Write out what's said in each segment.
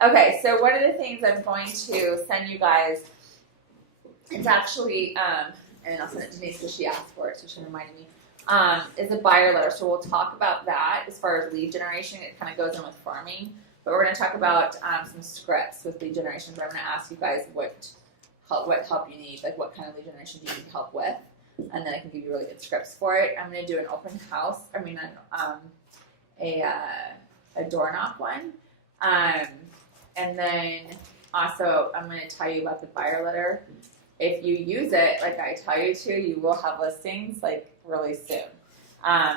Okay, so one of the things I'm going to send you guys, it's actually, and I'll send it to Denise because she asked for it, so she reminded me, is a buyer letter. So we'll talk about that as far as lead generation. It kind of goes in with farming. But we're going to talk about some scripts with lead generation. But I'm going to ask you guys what help you need, like what kind of lead generation do you need help with. And then I can give you really good scripts for it. I'm going to do an open house, a door knock one. And then also I'm going to tell you about the buyer letter. If you use it like I tell you to, you will have listings like really soon.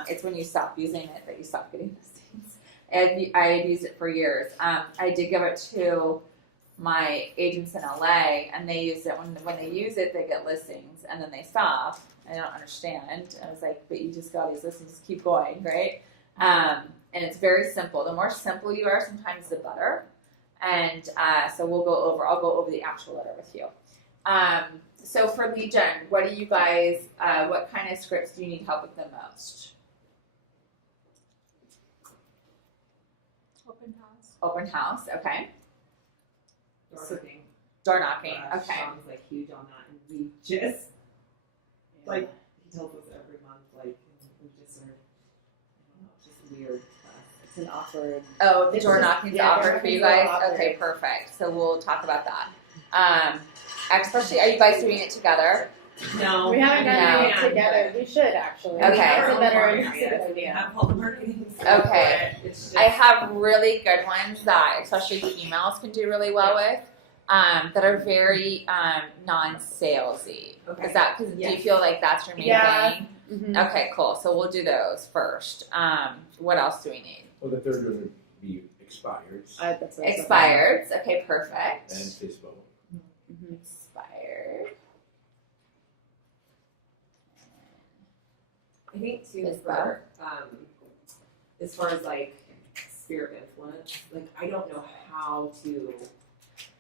It's when you stop using it that you stop getting listings. And I had used it for years. I did give it to my agents in LA, and they use it. When they use it, they get listings, and then they stop. I don't understand. I was like, but you just got these listings, just keep going, right? And it's very simple. The more simple you are, sometimes the better. And so I'll go over the actual letter with you. So for lead gen, what do you guys, what kind of scripts do you need help with the most? Open house. Open house, okay. Door knocking. Door knocking, okay. Sean's like huge on that, and we just like he tells us every month, like we just are, I don't know, it's just weird. It's an awkward. Oh, the door knocking's offered for you guys? Offered. Okay, perfect. So we'll talk about that. Especially, are you guys doing it together? No, We haven't done No. it together. We should actually. Okay. That's a better idea. idea. Have all the marketing. Okay. It's just, I have really good ones that especially females can do really well with, that are very non-salesy. Okay. Is that, because do you Yes. feel like that's your main Yeah. thing? Mhm. Okay, cool. So we'll do those first. What else do we need? Well, the third one would be expireds That's what I was Expireds. Okay, perfect. and FISBO. Mhm. Expired. I think too Is for as far as like sphere of influence, like I don't know how to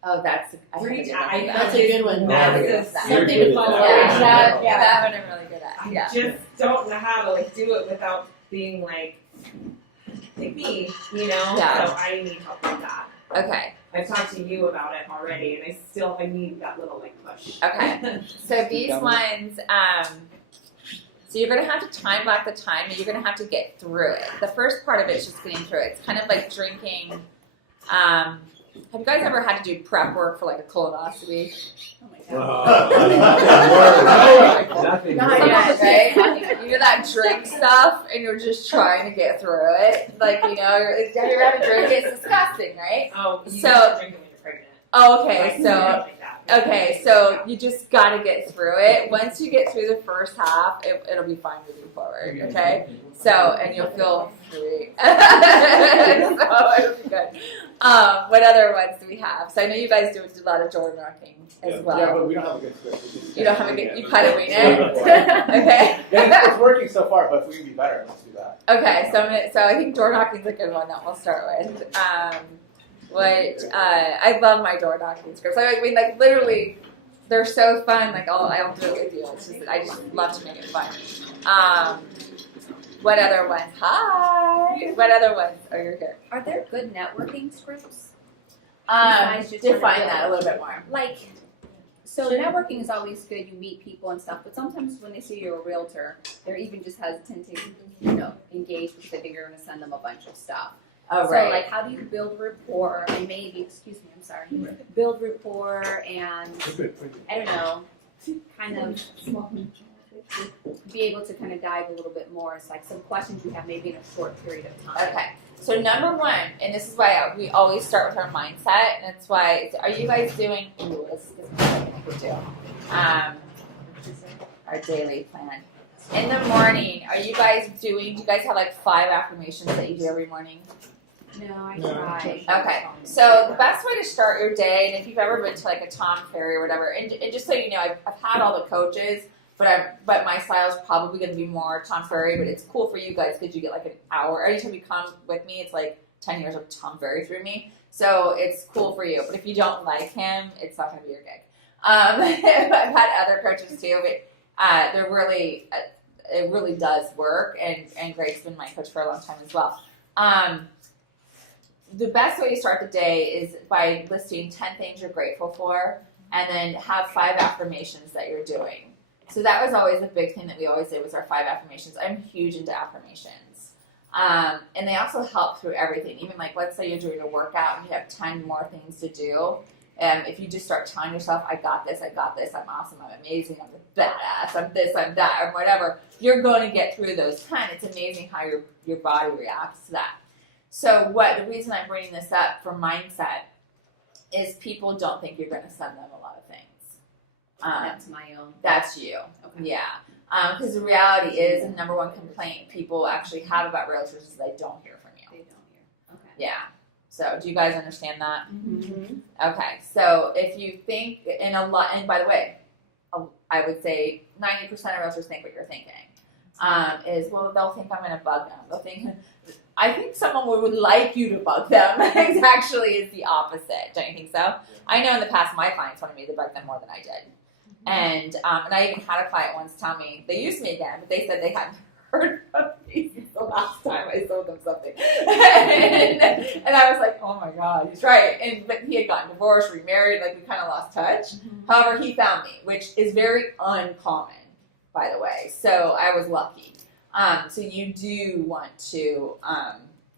Oh, that's reach I out. haven't done That's that. a good one. That's That's Something You're to good at follow that. up. Yeah, that one I'm really good at. I Yeah. just don't know how to like do it without being like me, you know? Yeah. So I need help with that. Okay. I've talked to you about it already, and I need that little like push. Okay. So these ones, so you're gonna have to time block the time, and you're gonna have to get through it. The first part of it is just getting through it. It's kind of like drinking. Have you guys ever had to do prep work for like a colonoscopy? Oh my god. Nothing. Not works. yet. Right? You know that drink stuff, and you're just trying to get through it. Like, you know, have you ever had a drink? It's disgusting, right? Oh, you So- have to drink it when you're pregnant. Oh, okay, Like, so like that. okay, so you just gotta get through it. Once you get through the first half, it'll be fine moving forward. Okay, so and you'll feel free. So it'll be good. What other ones do we have? So I know you guys do a lot of door knocking as well. Yeah, but we don't have a good script. We just You don't have a good. You kind of wing it. Yeah, Okay. it's working so far, but if we can be better, let's do that. Okay, so I think door knocking is a good one that we'll start with. I love my door knocking scripts. I mean, like literally, they're so fun. Like I'll do it with you. It's just I just love to make it fun. What other ones? Hi. What other ones? Oh, you're here. Are there good networking scripts? Besides just Define trying to that a little bit more. Like, so networking is always good. You meet people and stuff, but sometimes when they see you're a realtor, they're even just hesitant to, engage because they think you're going to send them a bunch of stuff. Oh, So, right. like, how do you build rapport and maybe, I'm sorry, build rapport and, I don't know, kind of be able to kind of dive a little bit more. It's like some questions you have maybe in a short period of time. Okay. So number one, and this is why we always start with our mindset, and it's why, are you guys doing, ooh, this is what I could do, our daily plan. In the morning, do you guys have like 5 affirmations that you do every morning? No, I try. Okay, so the best way to start your day, and if you've ever been to like a Tom Ferry or whatever, and just so you know, I've had all the coaches, but my style is probably going to be more Tom Ferry, but it's cool for you guys because you get like an hour. Anytime you come with me, it's like 10 years of Tom Ferry through me, so it's cool for you. But if you don't like him, it's not going to be your gig. I've had other coaches too, but they're really, it really does work, and Greg's been my coach for a long time as well. the best way to start the day is by listing 10 things you're grateful for, and then have 5 affirmations that you're doing. So that was always a big thing that we always did was our 5 affirmations. I'm huge into affirmations. And they also help through everything. Even like, let's say you're doing a workout and you have 10 more things to do. If you just start telling yourself, I got this, I'm awesome, I'm amazing, I'm the badass, I'm this, I'm that, or whatever, you're going to get through those 10. It's amazing how your body reacts to that. So the reason I'm bringing this up for mindset is people don't think you're going to send them a lot of things. That's my own. That's you. Okay. Yeah. Because the reality is, the number one complaint people actually have about realtors is they don't hear from you. They don't hear. Okay. Yeah. So do you guys understand that? Mm-hmm. Okay. So if you think and by the way, I would say 90% of realtors think what you're thinking. Is, well, they'll think I'm going to bug them. They'll think, I think someone would like you to bug them. It actually is the opposite. Don't you think so? I know in the past my clients wanted me to bug them more than I did. And I even had a client once tell me, they used me again, but they said they hadn't heard of me since the last time I sold them something. and I was like, oh my God, he's right. But he had gotten divorced, remarried, like we kind of lost touch. Mm-hmm. However, he found me, which is very uncommon, by the way. So I was lucky. So you do want to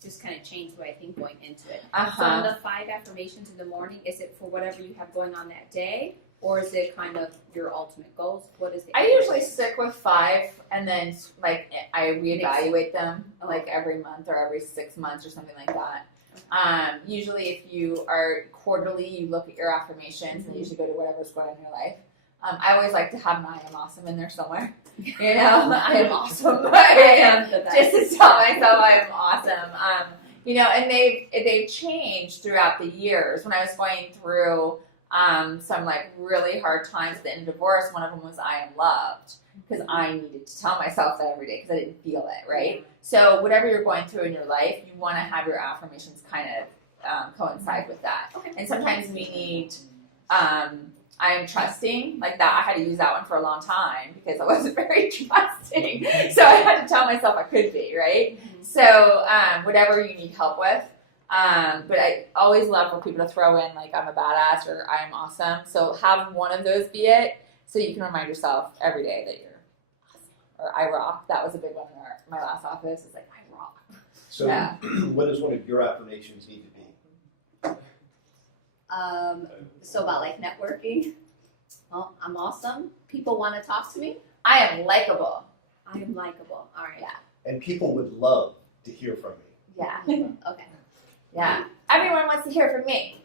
Just kind of change the way I think going into it. uh-huh. So on the 5 affirmations in the morning, is it for whatever you have going on that day? Or is it kind of your ultimate goals? What is it? I usually stick with 5, and then like I reevaluate them like every month or every 6 months or something like that. Usually, if you are quarterly, you look at your affirmations and you usually go to whatever's going on in your life. I always like to have an I am awesome in there somewhere. You know, I am awesome. I am just to tell myself I am awesome. You know, and they've changed throughout the years. When I was going through some like really hard times at the end of divorce, one of them was I am loved, because I needed to tell myself that every day because I didn't feel it, right? So whatever you're going through in your life, you want to have your affirmations kind of coincide with that. Okay. And sometimes we need I am trusting, like that. I had to use that one for a long time because I wasn't very trusting. So I had to tell myself I could be, right? Mm-hmm. So whatever you need help with. But I always love for people to throw in like I'm a badass or I am awesome. So have one of those be it, so you can remind yourself every day that you're awesome. Or I rock. That was a big one in my last office. It's like I rock. So, Yeah. what does one of your affirmations need to be? So about like networking. Well, I'm awesome. People want to talk to me. I am likable. I am likable. All right. And people would love to hear from you. Yeah. Okay. Yeah. Everyone wants to hear from me.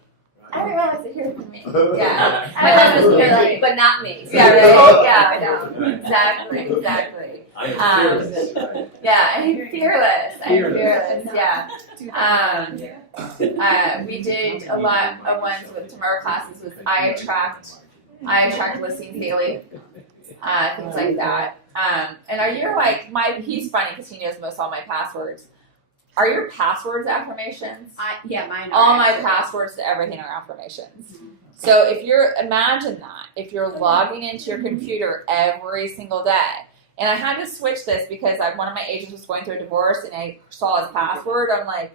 Everyone wants to hear from me. My Yeah. husband's here, like, but not me. Yeah, right? Yeah, I know. Exactly. I am fearless. Yeah, I'm fearless. I'm Fearless. fearless. Yeah. We did a lot of ones with tomorrow classes with I attract listings daily, things like that. And are you like he's funny because he knows most all my passwords. Are your passwords affirmations? Mine are. All my actually. passwords to everything are affirmations. Mhm. So imagine that, if you're logging into your computer every single day, and I had to switch this because one of my agents was going through a divorce and I saw his password, I'm like,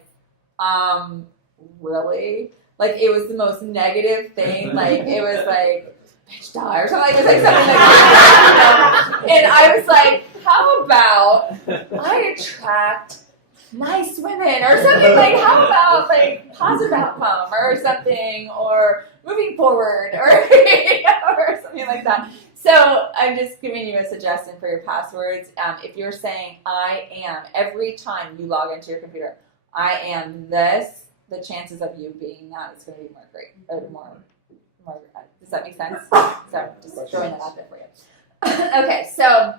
really? Like it was the most negative thing, like it was like, bitch die or something, it was like something like that, you know? And I was like, how about I attract nice women or something, like how about like positive outcome or something, or moving forward or, or something like that. So I'm just giving you a suggestion for your passwords. If you're saying I am every time you log into your computer, I am this, the chances of you being that is going to be more great, or more. Does that make sense? So just throwing that out there for you. Okay, so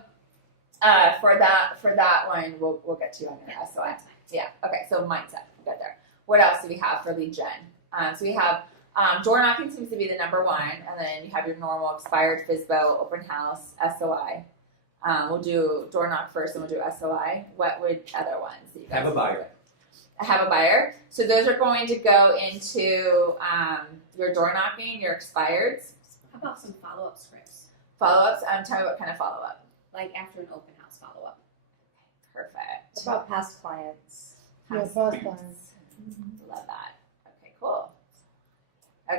for that one, we'll get to you on your SOI. Yeah. Okay. So mindset. We'll get there. What else do we have for lead gen? So we have door knocking seems to be the number one, and then you have your normal expired FSBO, open house, SOI. We'll do door knock first, and we'll do SOI. What would other ones that you guys Have a buyer. Have a buyer. So those are going to go into your door knocking, your expireds, How about some follow-up scripts? follow-ups. Tell me what kind of follow-up. Like after an open house follow-up. Perfect. What about past clients? Yeah, past clients. Love that. Okay, cool.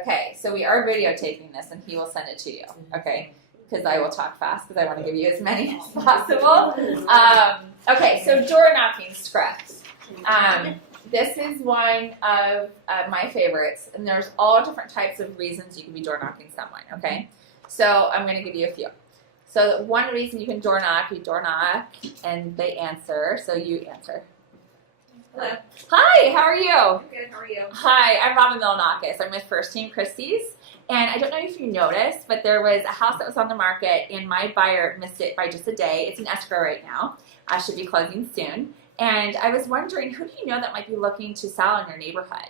Okay, so we are videotaping this, and he will send it to you. Okay, because I will talk fast because I want to give you as many as possible. Okay, so door knocking script. This is one of my favorites, and there's all different types of reasons you can be door knocking someone. Okay, so I'm going to give you a few. So one reason you can door knock, you door knock, and they answer. So you answer. Hello. Hi, how are you? I'm good. How are you? Hi, I'm Robin Milonakis. I'm with First Team Christie's. And I don't know if you noticed, but there was a house that was on the market, and my buyer missed it by just a day. It's in escrow right now. I should be closing soon. And I was wondering, who do you know that might be looking to sell in your neighborhood?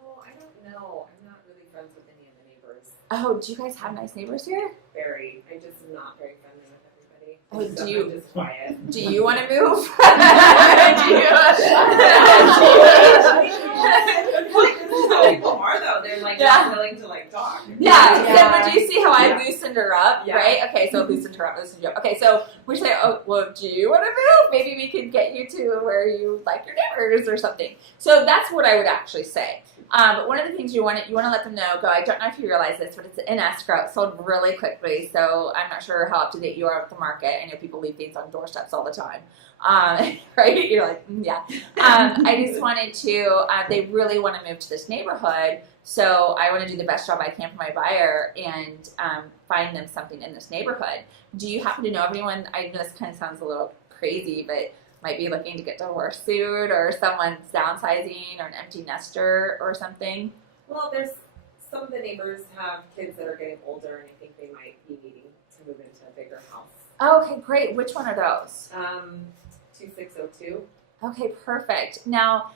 Oh, I don't know. I'm not really friends with any of the neighbors. Oh, do you guys have nice neighbors here? Very. I just am not very friendly with everybody. Oh, So do you- I'm just quiet. Do you want to move? Some people are though. They're like Yeah. not willing to like talk. Yeah. Yeah. So, do you see how I Yeah. loosened her up, Yeah. right? Okay, so loosened her up, loosened you up. Okay, so we say, oh, well, do you want to move? Maybe we could get you to where you like your neighbors or something. So that's what I would actually say. But one of the things you want to let them know, I don't know if you realize this, but it's in escrow. It sold really quickly, so I'm not sure how up to date you are with the market. I know people leave things on doorsteps all the time. Right? You're like, yeah. I just wanted to, they really want to move to this neighborhood, so I want to do the best job I can for my buyer and find them something in this neighborhood. Do you happen to know anyone, I know this kind of sounds a little crazy, but might be looking to get divorced soon, or someone's downsizing, or an empty nester or something? Well, there's some of the neighbors have kids that are getting older, and I think they might be needing to move into a bigger house. Oh, okay, great. Which one are those? 2602. Okay, perfect. Now,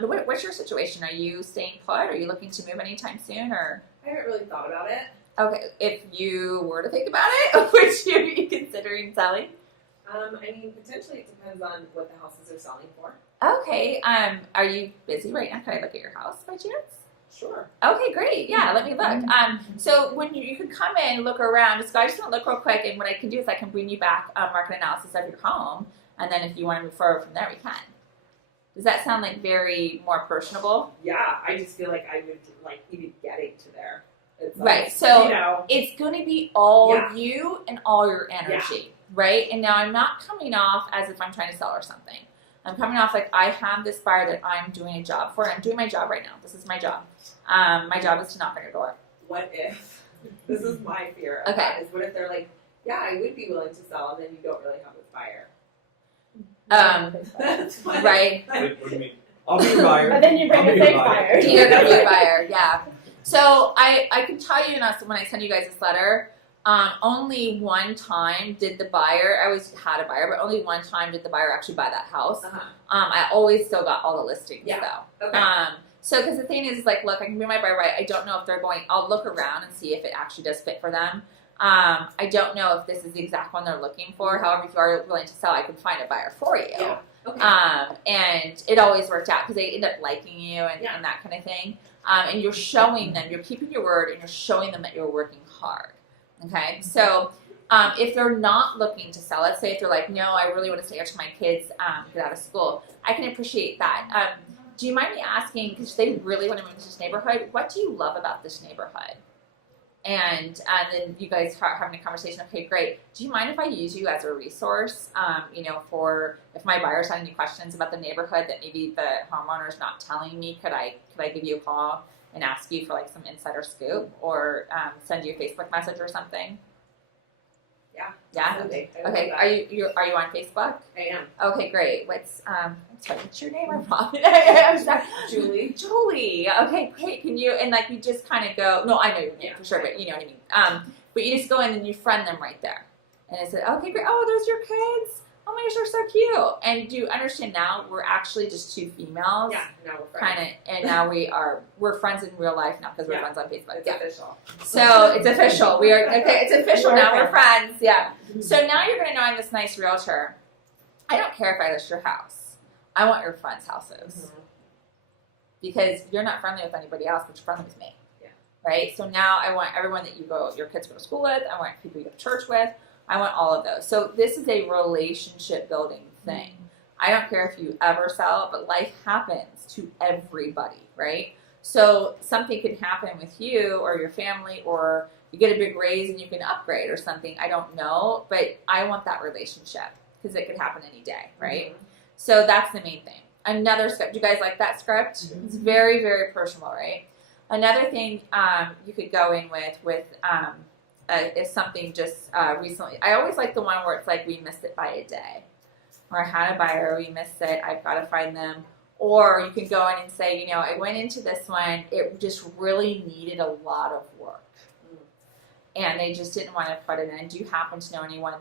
what's your situation? Are you staying put? Are you looking to move anytime soon, or? I haven't really thought about it. Okay, if you were to think about it, would you be considering selling? I mean, potentially it depends on what the houses are selling for. Okay, are you busy right now? Can I look at your house by chance? Sure. Okay, great. Yeah, let me look. So when you can come in, look around. I just want to look real quick, and what I can do is I can bring you back a market analysis of your home, and then if you want to move forward from there, we can. Does that sound like very more personable? Yeah, I just feel like I would like even getting to there. It's like, Right, so you know, it's going to be all Yeah. you and all your energy, right? And now I'm not coming off as if I'm trying to sell or something. I'm coming off like I have this buyer that I'm doing a job for. I'm doing my job right now. This is my job. My job is to knock on your door. what if? This is my fear. Of Okay. that, is what if they're like, yeah, I would be willing to sell, and then you don't really have this buyer. That's fine. Right? What do you mean? I'll be your buyer. But then you bring I'll a be your fake buyer. buyer. You're going to be a buyer, yeah. So I can tell you when I send you guys this letter, only one time did the buyer, I always had a buyer, but only one time did the buyer actually buy that house. Uh-huh. I always still got all the listings Yeah. though. Okay. So because the thing is like, look, I can be my buyer, right? I don't know if they're going, I'll look around and see if it actually does fit for them. I don't know if this is the exact one they're looking for. However, if you are willing to sell, I can find a buyer for you. Yeah. Okay. And it always worked out because they end up liking you and that kind of thing. And you're showing them, you're keeping your word, and you're showing them that you're working hard. Okay, so if they're not looking to sell, let's say if they're like, no, I really want to stay here till my kids get out of school, I can appreciate that. Do you mind me asking, because they really want to move to this neighborhood, what do you love about this neighborhood? And then you guys are having a conversation. Okay, great. Do you mind if I use you as a resource? For if my buyers had any questions about the neighborhood that maybe the homeowner's not telling me, could I give you a call and ask you for like some insider scoop, or send you a Facebook message or something? Yeah. Yeah. Absolutely. I love Okay. that. Are you on Facebook? I am. Okay, great. What's your name? I'm wrong. I'm sorry. Julie. Julie. Okay, great. Can you, and like you just kind of go, no, I know your name Yeah. for sure, but you know what I mean. But you just go in and you friend them right there. And I said, okay, great. Oh, those are your kids? Oh my gosh, they're so cute. And do you understand now we're actually just two females? Yeah. Now we're friends. Kind of, and now we're friends in real life now because we're friends on Facebook. It's Yeah. official. So it's official. We are, okay, it's official now. We're friends. Yeah. So now you're going to know I'm this nice realtor. I don't care if I list your house. I want your friends' houses. Because you're not friendly with anybody else, but you're friendly with me. Yeah. Right? So now I want everyone that your kids go to school with. I want people you go to church with. I want all of those. So this is a relationship building thing. I don't care if you ever sell, but life happens to everybody, right? So something could happen with you or your family, or you get a big raise and you can upgrade or something. I don't know, but I want that relationship because it could happen any day, right? So that's the main thing. Another script. Do you guys like that script? It's very, very personal, right? Another thing you could go in with if something just recently. I always like the one where it's like we missed it by a day, or I had a buyer, we missed it. I've got to find them. Or you can go in and say, I went into this one. It just really needed a lot of work, and they just didn't want to put it in. Do you happen to know anyone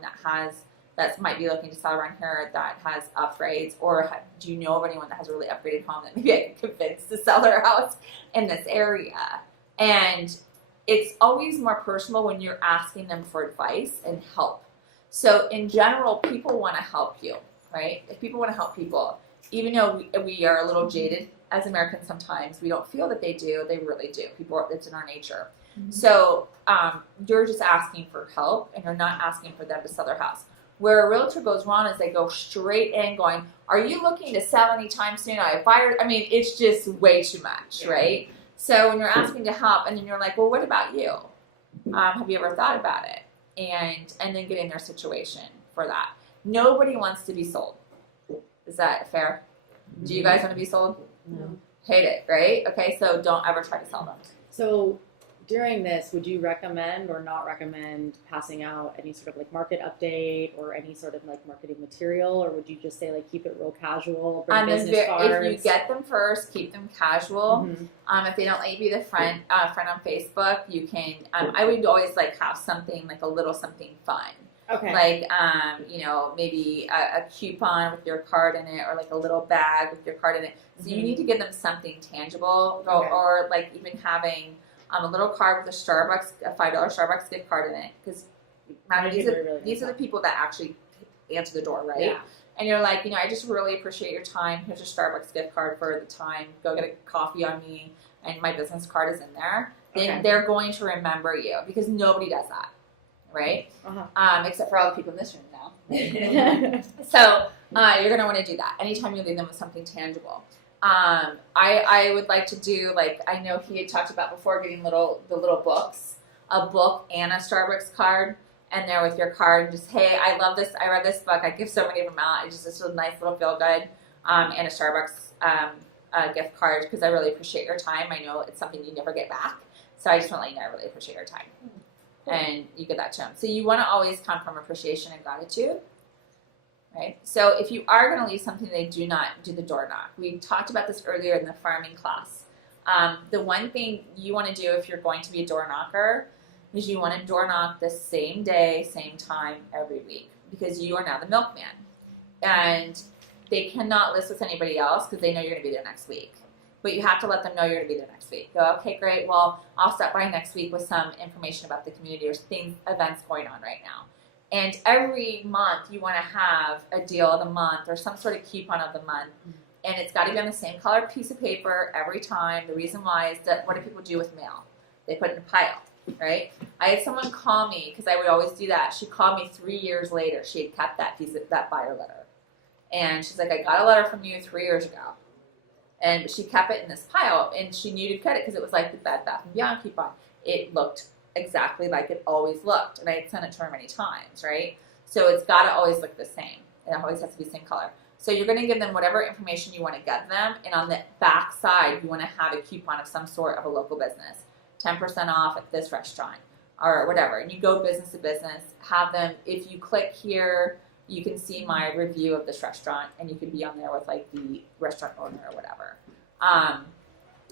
that might be looking to sell around here that has upgrades, or do you know of anyone that has a really upgraded home that maybe I can convince to sell their house in this area? And it's always more personal when you're asking them for advice and help. So in general, people want to help you, right? If people want to help people, even though we are a little jaded as Americans sometimes, we don't feel that they do. They really do. It's in our nature. So you're just asking for help, and you're not asking for them to sell their house. Where a realtor goes wrong is they go straight in going, are you looking to sell anytime soon? It's just way too much, right? So when you're asking to help, and then you're like, well, what about you? Have you ever thought about it? And then get in their situation for that. Nobody wants to be sold. Is that fair? Do you guys want to be sold? No. Hate it, right? Okay, so don't ever try to sell them. So during this, would you recommend or not recommend passing out any sort of like market update or any sort of like marketing material, or would you just say like keep it real casual, bring business cards? If you get them first, keep them casual. Mhm. If they don't let you be the friend on Facebook, you can. I would always like have something like a little something fun. Okay. Like, maybe a coupon with your card in it, or like a little bag with your card in it. So you need to give them something tangible, or like even having a little card with a $5 Starbucks gift card in it. Because these are the people that actually answer the door, right? Yeah. And you're like, I just really appreciate your time. Here's your Starbucks gift card for the time. Go get a coffee on me, and my business card is in there. Then they're going to remember you, because nobody does that. Right? Except for all the people in this room now. So you're going to want to do that anytime you leave them with something tangible. I would like to do, like, I know he had talked about before, getting the little books, a book and a Starbucks card, and there with your card, just, hey, I love this, I read this book, I give so many of them out, it's just a nice little feel good, and a Starbucks gift card, because I really appreciate your time. I know it's something you never get back, so I just want to let you know I really appreciate your time. And you give that to them. So you want to always come from appreciation and gratitude, right? So if you are going to leave something, they do not do the door knock. We talked about this earlier in the farming class. The one thing you want to do if you're going to be a door knocker is you want to door knock the same day, same time, every week, because you are now the milkman. And they cannot list with anybody else because they know you're going to be there next week. But you have to let them know you're going to be there next week. Go, okay, great. Well, I'll stop by next week with some information about the community or events going on right now. And every month you want to have a deal of the month or some sort of coupon of the month. And it's got to be on the same color piece of paper every time. The reason why is that what do people do with mail? They put it in a pile, right? I had someone call me, because I would always do that. She called me 3 years later. She had kept that buyer letter. And she's like, I got a letter from you 3 years ago. And she kept it in this pile, and she knew to cut it because it was like the Bed Bath & Beyond coupon. It looked exactly like it always looked, and I had sent it to her many times, right? So it's got to always look the same. It always has to be the same color. So you're going to give them whatever information you want to get them, and on the back side, you want to have a coupon of some sort of a local business. 10% off at this restaurant, or whatever. And you go business to business, have them, if you click here, you can see my review of this restaurant, and you could be on there with like the restaurant owner or whatever.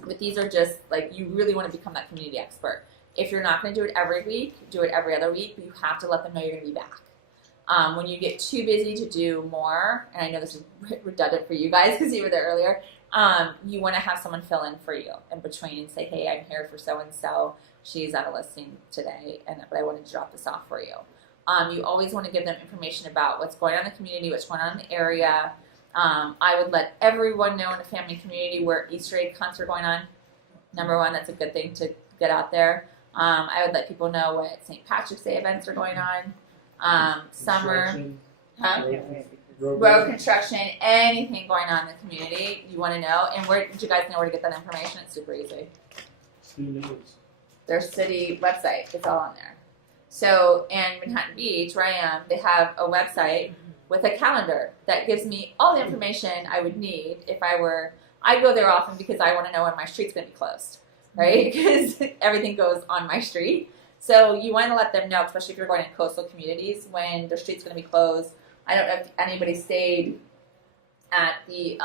But these are just like, you really want to become that community expert. If you're not going to do it every week, do it every other week, but you have to let them know you're going to be back. When you get too busy to do more, and I know this is redundant for you guys because you were there earlier, you want to have someone fill in for you in between and say, hey, I'm here for so-and-so. She's at a listing today, but I wanted to drop this off for you. You always want to give them information about what's going on in the community, what's going on in the area. I would let everyone know in a family community where Easter egg hunts are going on. Number one, that's a good thing to get out there. I would let people know what St. Patrick's Day events are going on. Summer. Huh? road construction, anything going on in the community, you want to know. And where do you guys know where to get that information? It's super easy. Their city website, it's all on there. So in Manhattan Beach, where I am, they have a website with a calendar that gives me all the information I would need if I go there often because I want to know when my street's going to be closed, right? Because everything goes on my street. So you want to let them know, especially if you're going to coastal communities, when their street's going to be closed. I don't know if anybody stayed at the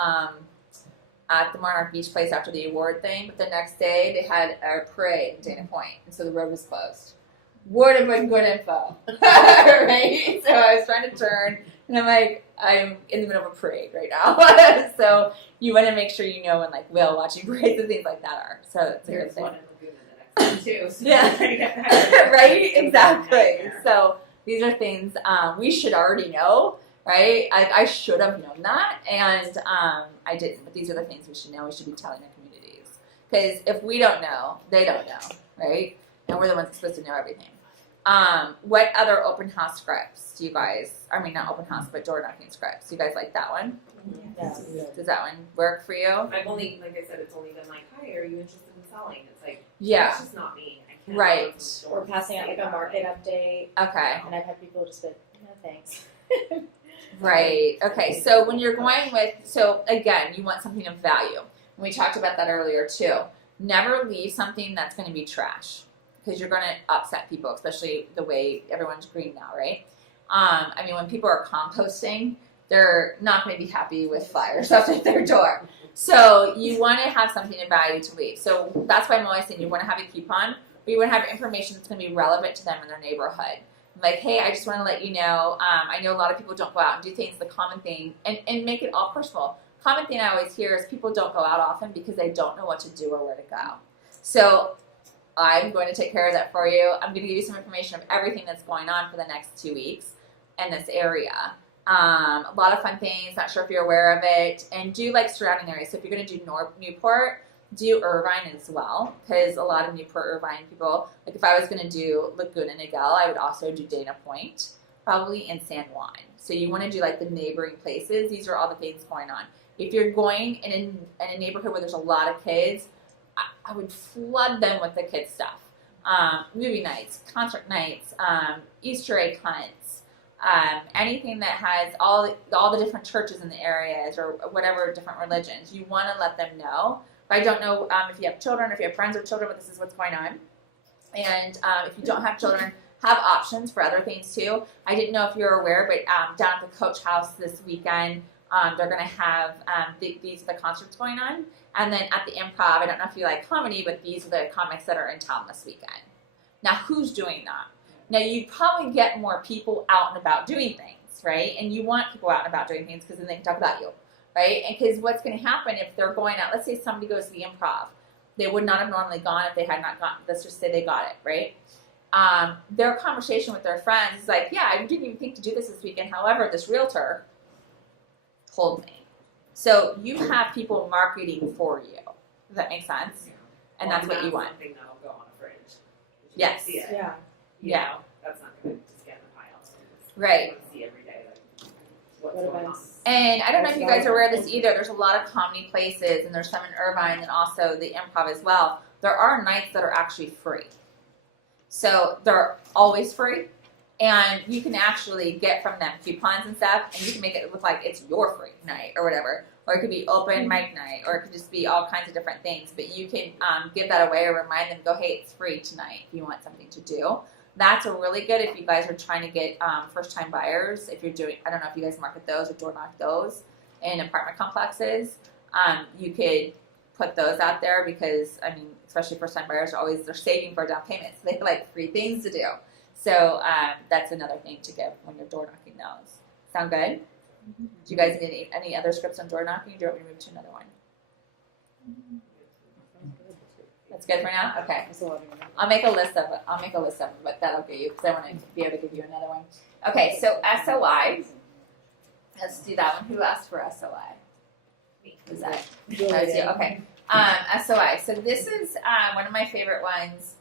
Monarch Beach place after the award thing, but the next day they had a parade in Dana Point, and so the road was closed. Would have been good info, right? So I was trying to turn, and I'm like, I'm in the middle of a parade right now. So you want to make sure you know when like whale watching parades and things like that are. So it's a good There's thing. one in Laguna the next day too. So Yeah. trying to get that. Right? Exactly. Nightmare. So these are things we should already know, right? I should have known that, and I didn't. But these are the things we should know. We should be telling our communities, because if we don't know, they don't know, right? And we're the ones supposed to know everything. What other open house scripts do you guys? I mean, not open house, but door knocking scripts. Do you guys like that one? Yeah. Does that one work for you? I've only, like I said, it's only been like, hi, are you interested in selling? It's like, Yeah. that's just not me. I can't Right. go to the store Or and passing out say like a that. market update, Okay. and I've had people just be like, no thanks. Right. Okay. So when you're going with, so again, you want something of value. And we talked about that earlier too. Never leave something that's going to be trash, because you're going to upset people, especially the way everyone's green now, right? I mean, when people are composting, they're not going to be happy with flyers up at their door. So you want to have something of value to leave. So that's why I'm always saying you want to have a coupon, but you want to have information that's going to be relevant to them in their neighborhood. Like, hey, I just want to let you know, I know a lot of people don't go out and do things, the common thing, and make it all personal. Common thing I always hear is people don't go out often because they don't know what to do or where to go. So I'm going to take care of that for you. I'm going to give you some information of everything that's going on for the next 2 weeks in this area. A lot of fun things, not sure if you're aware of it, and do like surrounding areas. So if you're going to do Newport, do Irvine as well, because a lot of Newport, Irvine people, like if I was going to do Laguna Niguel, I would also do Dana Point, probably in San Juan. So you want to do like the neighboring places. These are all the things going on. If you're going in a neighborhood where there's a lot of kids, I would flood them with the kids stuff. Movie nights, concert nights, Easter egg hunts, anything that has all the different churches in the areas or whatever different religions. You want to let them know. But I don't know if you have children, if you have friends with children, but this is what's going on. And if you don't have children, have options for other things too. I didn't know if you're aware, but down at the Coach House this weekend, they're going to have these are the concerts going on. And then at the Improv, I don't know if you like comedy, but these are the comics that are in town this weekend. Now, who's doing that? Now, you probably get more people out and about doing things, right? And you want people out and about doing things because then they can talk about you, right? And because what's going to happen if they're going out, let's say somebody goes to the Improv. They would not have normally gone if they had not gone. Let's just say they got it, right? Their conversation with their friends is like, yeah, I didn't even think to do this weekend. However, this realtor told me. So you have people marketing for you. Does that make sense? And that's what you want. Something that'll go on a fridge. You Yes. See it. Yeah. You Yeah. know, that's not going to just get in the pile. Right. You see every day like, what's What going on. events? And I don't know if you guys are aware of this either. There's a lot of comedy places, and there's some in Irvine, and also the Improv as well. There are nights that are actually free. So they're always free, and you can actually get from them coupons and stuff, and you can make it look like it's your free night or whatever. Or it could be open mic night, or it could just be all kinds of different things. But you can give that away or remind them, go, hey, it's free tonight if you want something to do. That's a really good if you guys are trying to get first-time buyers. If you're doing, I don't know if you guys market those or door knock those in apartment complexes. You could put those out there because, I mean, especially first-time buyers are always, they're saving for a down payment. So they have like free things to do. So that's another thing to give when you're door knocking those. Sound good? Do you guys need any other scripts on door knocking? Or do you want me to move to another one? That's good for now? Okay. That's a lot of money. I'll make a list of them, but that'll get you because I want to be able to give you another one. Okay, so SOI. Let's do that one. Who asked for SOI? Was that? That was you. Okay. SOI. So this is one of my favorite ones.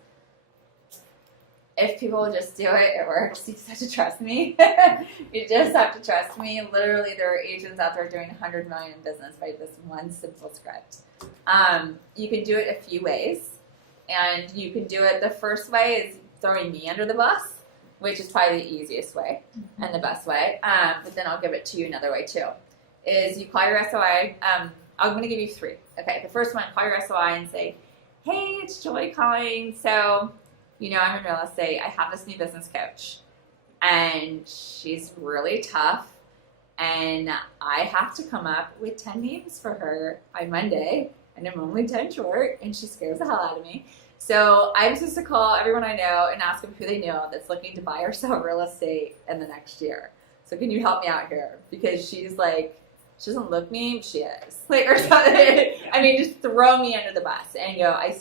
if people will just do it, it works. You just have to trust me. You just have to trust me. Literally, there are agents out there doing 100 million in business by this one simple script. You can do it a few ways, and you can do it. The first way is throwing me under the bus, which is probably the easiest way and the best way. But then I'll give it to you another way too. Is you call your SOI. I'm going to give you 3. Okay, the first one, call your SOI and say, "Hey, it's Joy calling. So, I'm in real estate. I have this new business coach, and she's really tough, and I have to come up with 10 names for her by Monday, and I'm only 10 short, and she scares the hell out of me. So I'm supposed to call everyone I know and ask them who they know that's looking to buy or sell real estate in the next year. So can you help me out here? Because she's like, she doesn't look mean, she is. Like, or something. I mean, just throw me under the bus and go, I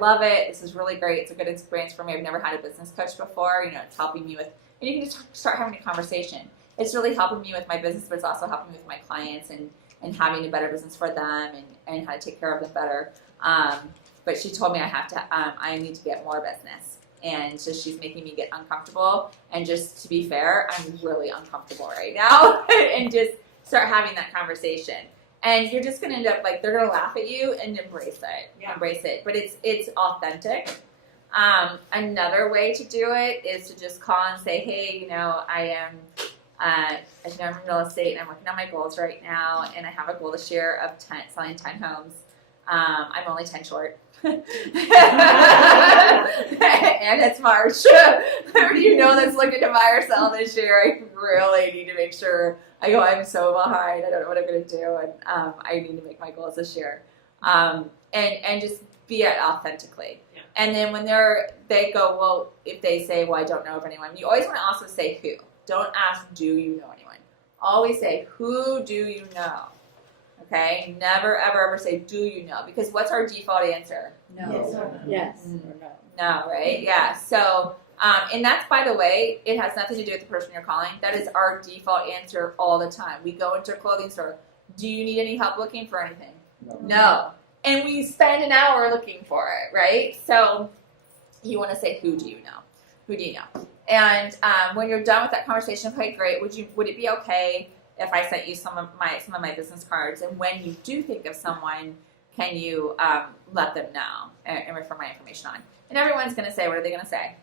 love it. This is really great. It's a good experience for me. I've never had a business coach before. It's helping me with, and you can just start having a conversation. It's really helping me with my business, but it's also helping me with my clients and having a better business for them and how to take care of them better. But she told me I need to get more business. And so she's making me get uncomfortable. And just to be fair, I'm really uncomfortable right now. And just start having that conversation. And you're just going to end up like, they're going to laugh at you and embrace it. Yeah. Embrace it. But it's authentic. Another way to do it is to just call and say, hey, I am, as you know, I'm in real estate and I'm working on my goals right now. And I have a goal this year of selling 10 homes. I'm only 10 short. And it's March. Whoever that's looking to buy or sell this year, I really need to make sure. I'm so behind. I don't know what I'm going to do, and I need to make my goals this year. And just be it authentically. Yeah. And then when they go, well, if they say, well, I don't know of anyone, you always want to also say who. Don't ask, do you know anyone? Always say, who do you know? Okay? Never, ever, ever say, do you know? Because what's our default answer? No. Yes or no. No, right? Yeah. So, and that's, by the way, it has nothing to do with the person you're calling. That is our default answer all the time. We go into a clothing store. Do you need any help looking for anything? No. And we spend an hour looking for it, right? So you want to say, who do you know? Who do you know? And when you're done with that conversation, okay, great. Would it be okay if I sent you some of my business cards? And when you do think of someone, can you let them know and refer my information on? And everyone's going to say, what are they going to say?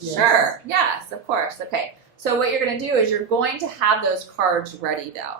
Yes. Sure. Yes, of course. Okay. So what you're going to do is you're going to have those cards ready, though.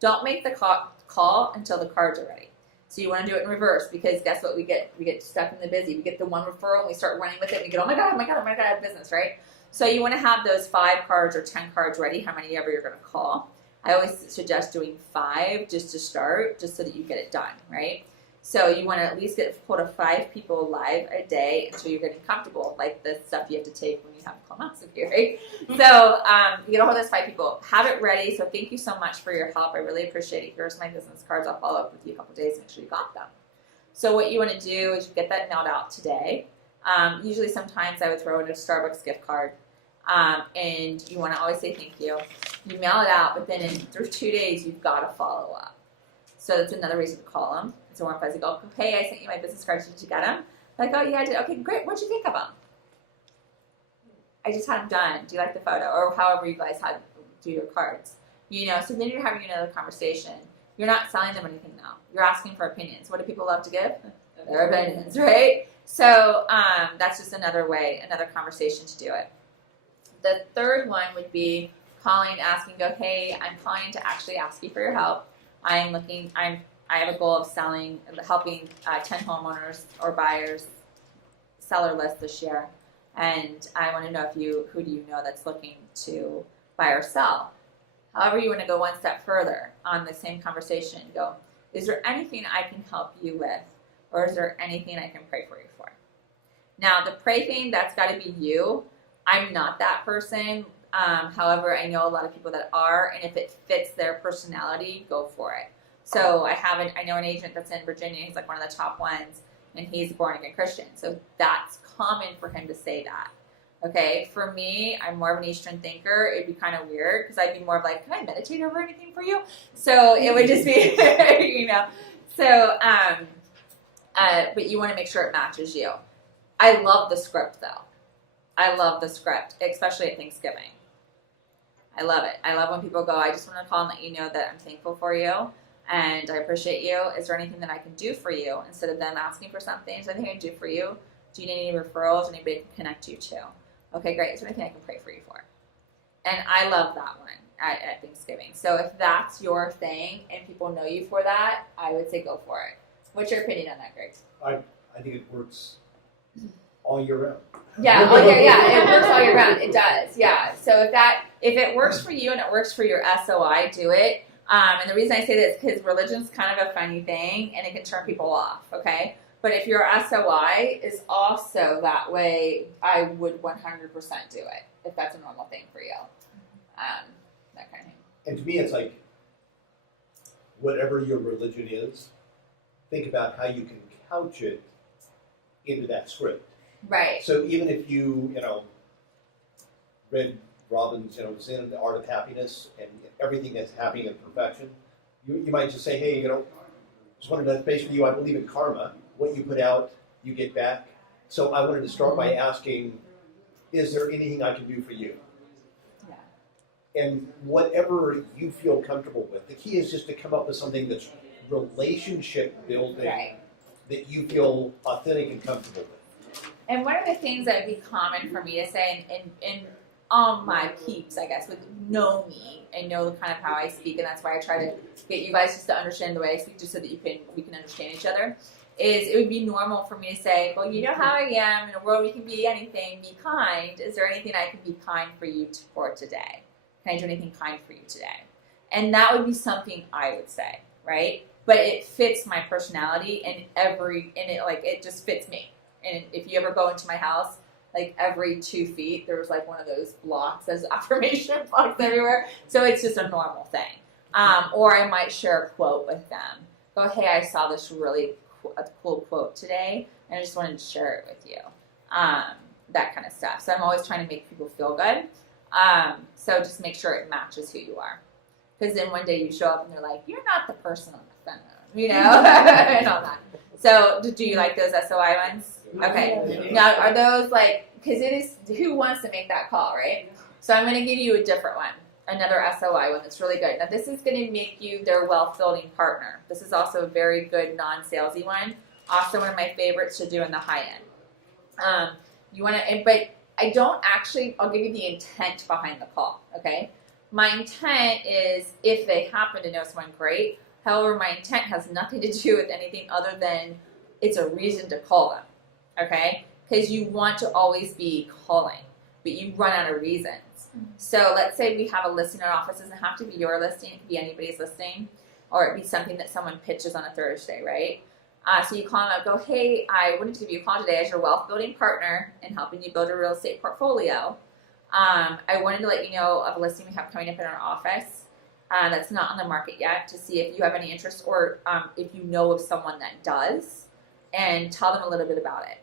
Don't make the call until the cards are ready. So you want to do it in reverse, because guess what we get? We get stuck in the busy. We get the one referral and we start running with it. And we go, oh my God, I have business, right? So you want to have those 5 cards or 10 cards ready, how many ever you're going to call. I always suggest doing 5 just to start, just so that you get it done, right? So you want to at least get hold of 5 people live a day until you're getting comfortable, like the stuff you have to take when you have colonoscopy, right? So you get a hold of those 5 people. Have it ready. So thank you so much for your help. I really appreciate it. Here's my business cards. I'll follow up with you a couple days. Make sure you got them. So what you want to do is you get that mailed out today. Usually sometimes I would throw in a Starbucks gift card. And you want to always say thank you. You mail it out, but then through 2 days, you've got to follow up. So that's another reason to call them. It's a warm fuzzy go, hey, I sent you my business cards. Did you get them? Like, oh, yeah, I did. Okay, great. What'd you think of them? I just had them done. Do you like the photo? Or however you guys do your cards. So then you're having another conversation. You're not selling them anything now. You're asking for opinions. What do people love to give? Their opinions, right? So that's just another conversation to do it. The third one would be calling, asking, go, hey, I'm calling to actually ask you for your help. I have a goal of helping 10 homeowners or buyers sell their list this year. And I want to know who do you know that's looking to buy or sell? However, you want to go one step further on the same conversation. Go, is there anything I can help you with? Or is there anything I can pray for you for? Now, the pray thing, that's got to be you. I'm not that person. However, I know a lot of people that are, and if it fits their personality, go for it. So I know an agent that's in Virginia. He's like one of the top ones, and he's a born-again Christian. So that's common for him to say that. Okay, for me, I'm more of an Eastern thinker. It'd be kind of weird because I'd be more of like, can I meditate over anything for you? So it would just be, So, but you want to make sure it matches you. I love the script though. I love the script, especially at Thanksgiving. I love it. I love when people go, I just want to call and let you know that I'm thankful for you and I appreciate you. Is there anything that I can do for you? Instead of them asking for something, is there anything I can do for you? Do you need any referrals? Anybody can connect you to? Okay, great. Is there anything I can pray for you for? And I love that one at Thanksgiving. So if that's your thing and people know you for that, I would say go for it. What's your opinion on that, Greg? I think it works all year round. Yeah, it works all year round. It does, yeah. So if it works for you and it works for your SOI, do it. And the reason I say this is because religion's kind of a funny thing and it can turn people off, okay? But if your SOI is also that way, I would 100% do it if that's a normal thing for you. That kind of thing. And to me, it's like, whatever your religion is, think about how you can couch it into that script. Right. So even if you read Robbins, Zen, The Art of Happiness, and everything that's happening in perfection, you might just say, hey, just wanted to touch base with you. I believe in karma. What you put out, you get back. So I wanted to start by asking, is there anything I can do for you? Yeah. And whatever you feel comfortable with. The key is just to come up with something that's relationship building, right, that you feel authentic and comfortable with. And one of the things that would be common for me to say, and all my peeps, I guess, would know me and know kind of how I speak, and that's why I try to get you guys just to understand the way I speak, just so that we can understand each other, is it would be normal for me to say, well, you know how I am, in a world we can be anything, be kind. Is there anything I can be kind for you for today? Can I do anything kind for you today? And that would be something I would say, right? But it fits my personality and it just fits me. And if you ever go into my house, like every 2 feet, there's like one of those blocks, as affirmation blocks everywhere. So it's just a normal thing. Or I might share a quote with them. Go, hey, I saw this really cool quote today, and I just wanted to share it with you. That kind of stuff. So I'm always trying to make people feel good. So just make sure it matches who you are. Because then one day you show up and they're like, you're not the person on the phone, and all that. So do you like those SOI ones? Okay. Now, are those because it is, who wants to make that call, right? So I'm going to give you a different one, another SOI one that's really good. Now, this is going to make you their wealth building partner. This is also a very good non-salesy one. Also one of my favorites to do in the high end. You want to, but I don't actually, I'll give you the intent behind the call, okay? My intent is if they happen to know someone great. However, my intent has nothing to do with anything other than it's a reason to call them, okay? Because you want to always be calling, but you run out of reasons. So let's say we have a listing in our office. It doesn't have to be your listing. It could be anybody's listing, or it be something that someone pitches on a Thursday, right? So you call them up, go, hey, I wanted to give you a call today as your wealth building partner in helping you build a real estate portfolio. I wanted to let you know of a listing we have coming up in our office that's not on the market yet, to see if you have any interest, or if you know of someone that does, and tell them a little bit about it.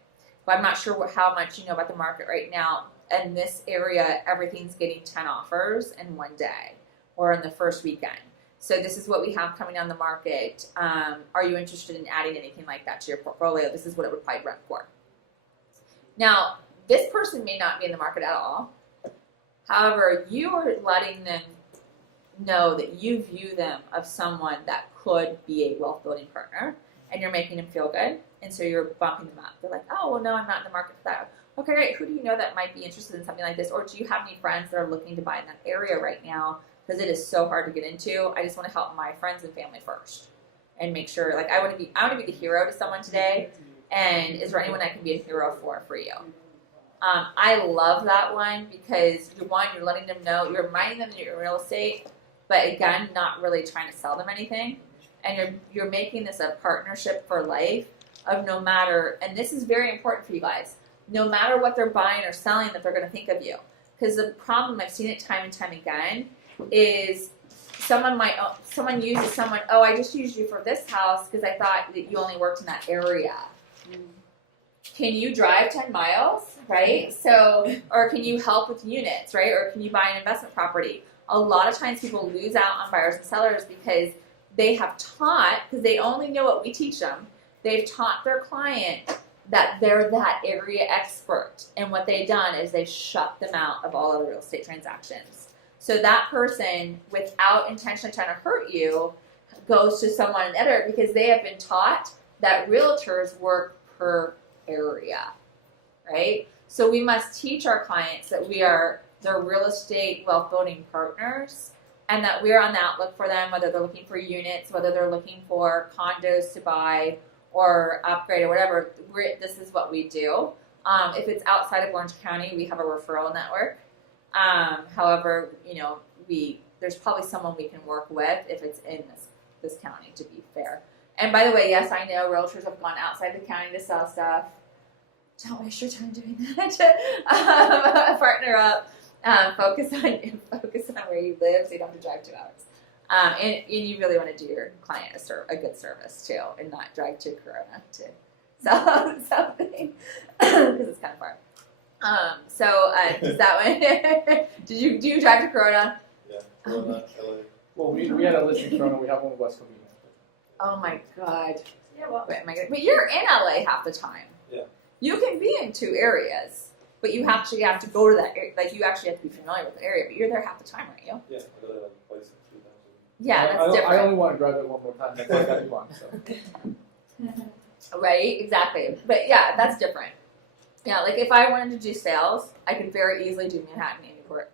But I'm not sure how much you know about the market right now. In this area, everything's getting 10 offers in one day or in the first weekend. So this is what we have coming on the market. Are you interested in adding anything like that to your portfolio? This is what it would probably rent for. Now, this person may not be in the market at all. However, you are letting them know that you view them of someone that could be a wealth building partner, and you're making them feel good, and so you're bumping them up. They're like, oh, well, no, I'm not in the market for that. Okay, great. Who do you know that might be interested in something like this? Or do you have any friends that are looking to buy in that area right now? Because it is so hard to get into. I just want to help my friends and family first, and make sure, I want to be the hero to someone today. And is there anyone I can be a hero for you? I love that one because you're letting them know, you're reminding them that you're in real estate, but again, not really trying to sell them anything. And you're making this a partnership for life of no matter, and this is very important for you guys, no matter what they're buying or selling, that they're going to think of you. Because the problem, I've seen it time and time again, is someone uses someone, oh, I just used you for this house because I thought that you only worked in that area. Can you drive 10 miles, right? So, or can you help with units, right? Or can you buy an investment property? A lot of times people lose out on buyers and sellers because they have taught, because they only know what we teach them, they've taught their client that they're that area expert. And what they've done is they shut them out of all other real estate transactions. So that person, without intentionally trying to hurt you, goes to someone in editor because they have been taught that realtors work per area, right? So we must teach our clients that we are their real estate wealth building partners and that we're on the outlook for them, whether they're looking for units, whether they're looking for condos to buy or upgrade or whatever. This is what we do. If it's outside of Orange County, we have a referral network. However, there's probably someone we can work with if it's in this county, to be fair. And by the way, yes, I know realtors have gone outside the county to sell stuff. Don't waste your time doing that. Partner up. Focus on where you live, so you don't have to drive 2 hours. And you really want to do your client a good service too, and not drive to Corona to sell something because it's kind of far. Does that one? Do you drive to Corona? Yeah. Corona, LA. Well, we had a listing in Toronto. We have one in West Covina. Oh my God. Yeah, well, Wait, but you're in LA half the time. Yeah. You can be in 2 areas, but you actually have to go to that area. Like, you actually have to be familiar with the area, but you're there half the time, aren't you? Yeah, I go to that place 3 times a week. Yeah, that's I different. only want to drive it one more time. That's all I got you on. So. Right, exactly. But yeah, that's different. Yeah, like if I wanted to do sales, I could very easily do Manhattan and Newport,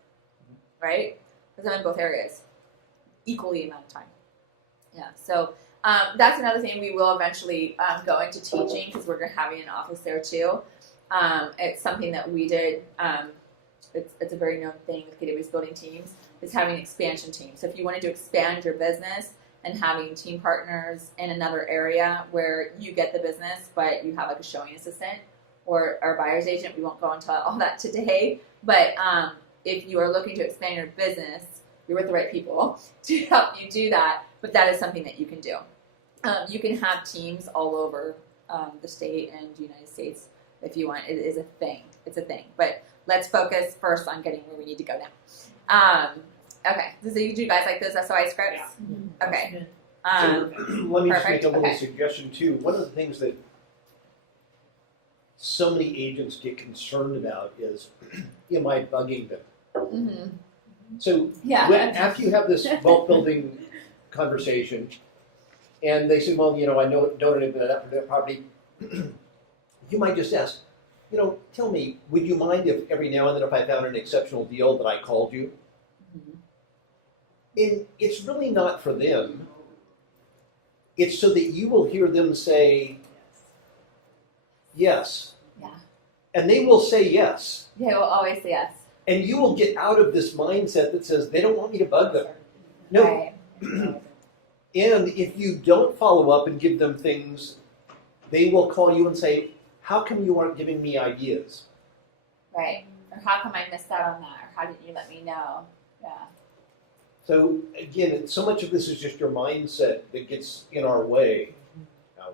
right? Because I'm in both areas, equally amount of time. Yeah, so that's another thing we will eventually go into teaching because we're having an office there too. It's something that we did. It's a very known thing with KW's building teams is having expansion teams. So if you wanted to expand your business and having team partners in another area where you get the business, but you have like a showing assistant or a buyer's agent, we won't go into all that today. But if you are looking to expand your business, you're with the right people to help you do that. But that is something that you can do. You can have teams all over the state and the United States if you want. It is a thing. It's a thing. But let's focus first on getting where we need to go now. Okay. So do you guys like those SOI scripts? Yeah. Okay. So let me just perfect. make a little Okay. suggestion too. One of the things that so many agents get concerned about is, am I bugging them? Mm-hmm. So Yeah. after you have this wealth building conversation, and they say, well, I know don't know that property, you might just ask, tell me, would you mind if every now and then if I found an exceptional deal that I called you? And it's really not for them. It's so that you will hear them say yes. Yeah. And they will say yes. They will always say yes. And you will get out of this mindset that says they don't want me to bug them. No. Right. And if you don't follow up and give them things, they will call you and say, how come you aren't giving me ideas? Right. Or how come I missed out on that? Or how didn't you let me know? Yeah. So again, so much of this is just your mindset that gets in our way. Now,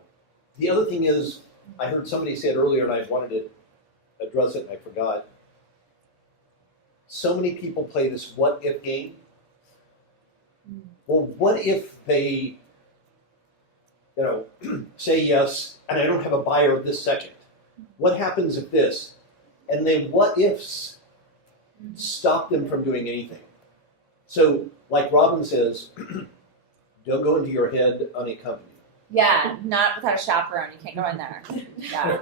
the other thing is, I heard somebody say it earlier and I wanted to address it and I forgot. So many people play this what if game. Well, what if they, say yes and I don't have a buyer this second? What happens if this? And then what ifs stop them from doing anything. So, like Robin says, don't go into your head unaccompanied. Yeah, not without a chaperone. You can't go in there. Yeah.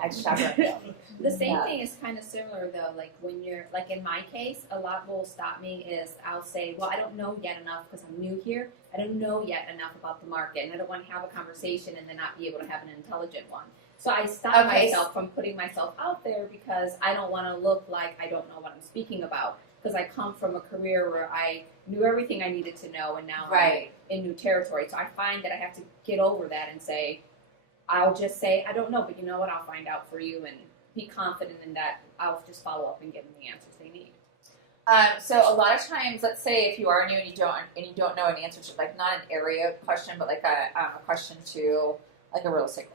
I chaperone you. The same Yeah. thing is kind of similar though, like when you're, like in my case, a lot will stop me is I'll say, well, I don't know yet enough because I'm new here. I don't know yet enough about the market and I don't want to have a conversation and then not be able to have an intelligent one. So I stop Okay. myself from putting myself out there because I don't want to look like I don't know what I'm speaking about. Because I come from a career where I knew everything I needed to know and now Right. I'm in new territory. So I find that I have to get over that and say, I'll just say, I don't know, but you know what, I'll find out for you and be confident in that I'll just follow up and give them the answers they need. So a lot of times, let's say if you are new and you don't know an answer to, like, not an area question, but like a question to like a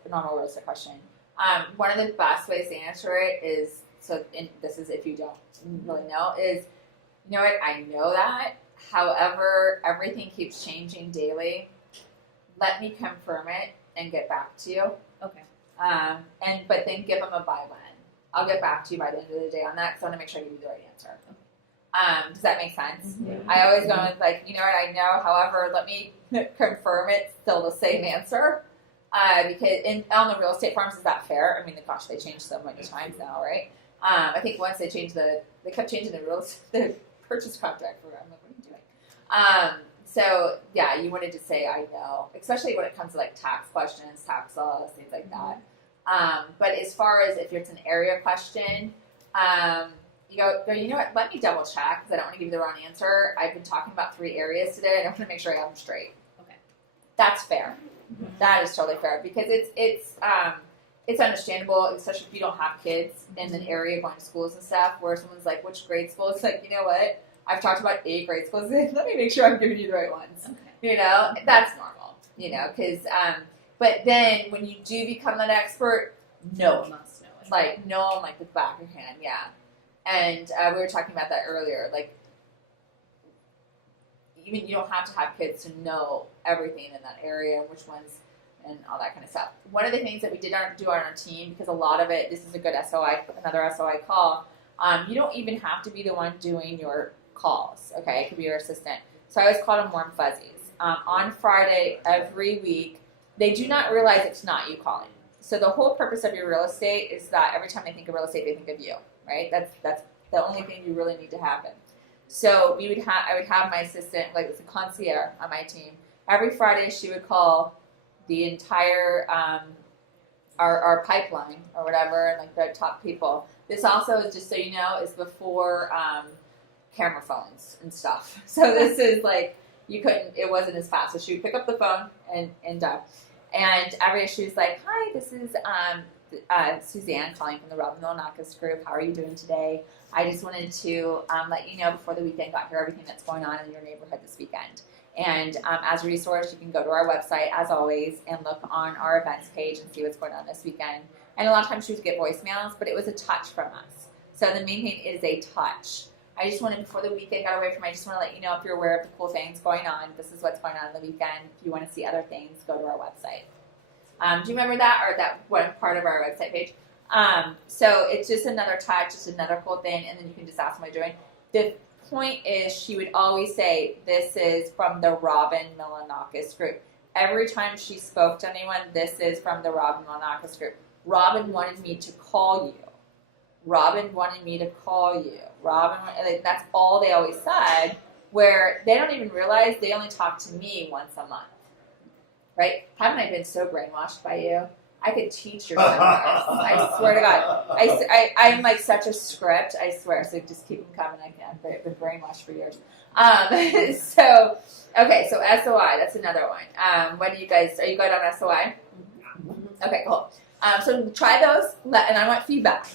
normal real estate question. One of the best ways to answer it is, this is if you don't really know, is, you know what, I know that. However, everything keeps changing daily. Let me confirm it and get back to you. Okay. But then give them a by when. I'll get back to you by the end of the day on that because I want to make sure I give you the right answer. Does that make sense? I always go with like, you know what, I know, however, let me confirm it's still the same answer. Because on the real estate farms, is that fair? I mean, gosh, they changed so many times now, right? I think once they changed they kept changing the purchase contract for them. I'm like, what are you doing? So yeah, you wanted to say I know, especially when it comes to like tax questions, tax laws, things like that. But as far as if it's an area question, you go, you know what, let me double check because I don't want to give you the wrong answer. I've been talking about 3 areas today and I want to make sure I have them straight. Okay. That's fair. That is totally fair because it's understandable, especially if you don't have kids in an area going to schools and stuff where someone's like, which grade school? It's like, you know what? I've talked about 8 grade schools. Let me make sure I'm giving you the right ones. Okay. You know, that's normal, you know, because, but then when you do become an expert, know them. Must know it. Like, know them like the back of your hand, yeah. And we were talking about that earlier. Like, even you don't have to have kids to know everything in that area, which ones, and all that kind of stuff. One of the things that we did not do on our team, because a lot of it, this is a good SOI, another SOI call, you don't even have to be the one doing your calls, okay? It could be your assistant. So I always call them warm fuzzies. On Friday every week, they do not realize it's not you calling. So the whole purpose of your real estate is that every time they think of real estate, they think of you, right? That's the only thing you really need to happen. So I would have my assistant, like it's a concierge on my team. Every Friday, she would call the entire our pipeline or whatever, and like the top people. This also, just so you know, is before camera phones and stuff. So this is like it wasn't as fast. So she would pick up the phone and every issue is like, hi, this is Suzanne calling from the Robin Milonakis group. How are you doing today? I just wanted to let you know before the weekend got here everything that's going on in your neighborhood this weekend. And as a resource, you can go to our website, as always, and look on our events page and see what's going on this weekend. And a lot of times she would get voicemails, but it was a touch from us. So the main thing is a touch. I just wanted, before the weekend got away from me, I just want to let you know if you're aware of the cool things going on. This is what's going on the weekend. If you want to see other things, go to our website. Do you remember that, or that one part of our website page? So it's just another touch, just another cool thing, and then you can just ask them what you're doing. The point is, she would always say, this is from the Robin Milonakis group. Every time she spoke to anyone, this is from the Robin Milonakis group. Robin wanted me to call you. Robin wanted me to call you. Like, that's all they always said, where they don't even realize they only talk to me once a month. Right? Haven't I been so brainwashed by you? I could teach your seminars. I swear to God. I'm like such a script. I swear. So just keep them coming. I've been brainwashed for years. So SOI. That's another one. Are you good on SOI? Okay, cool. So try those, and I want feedback.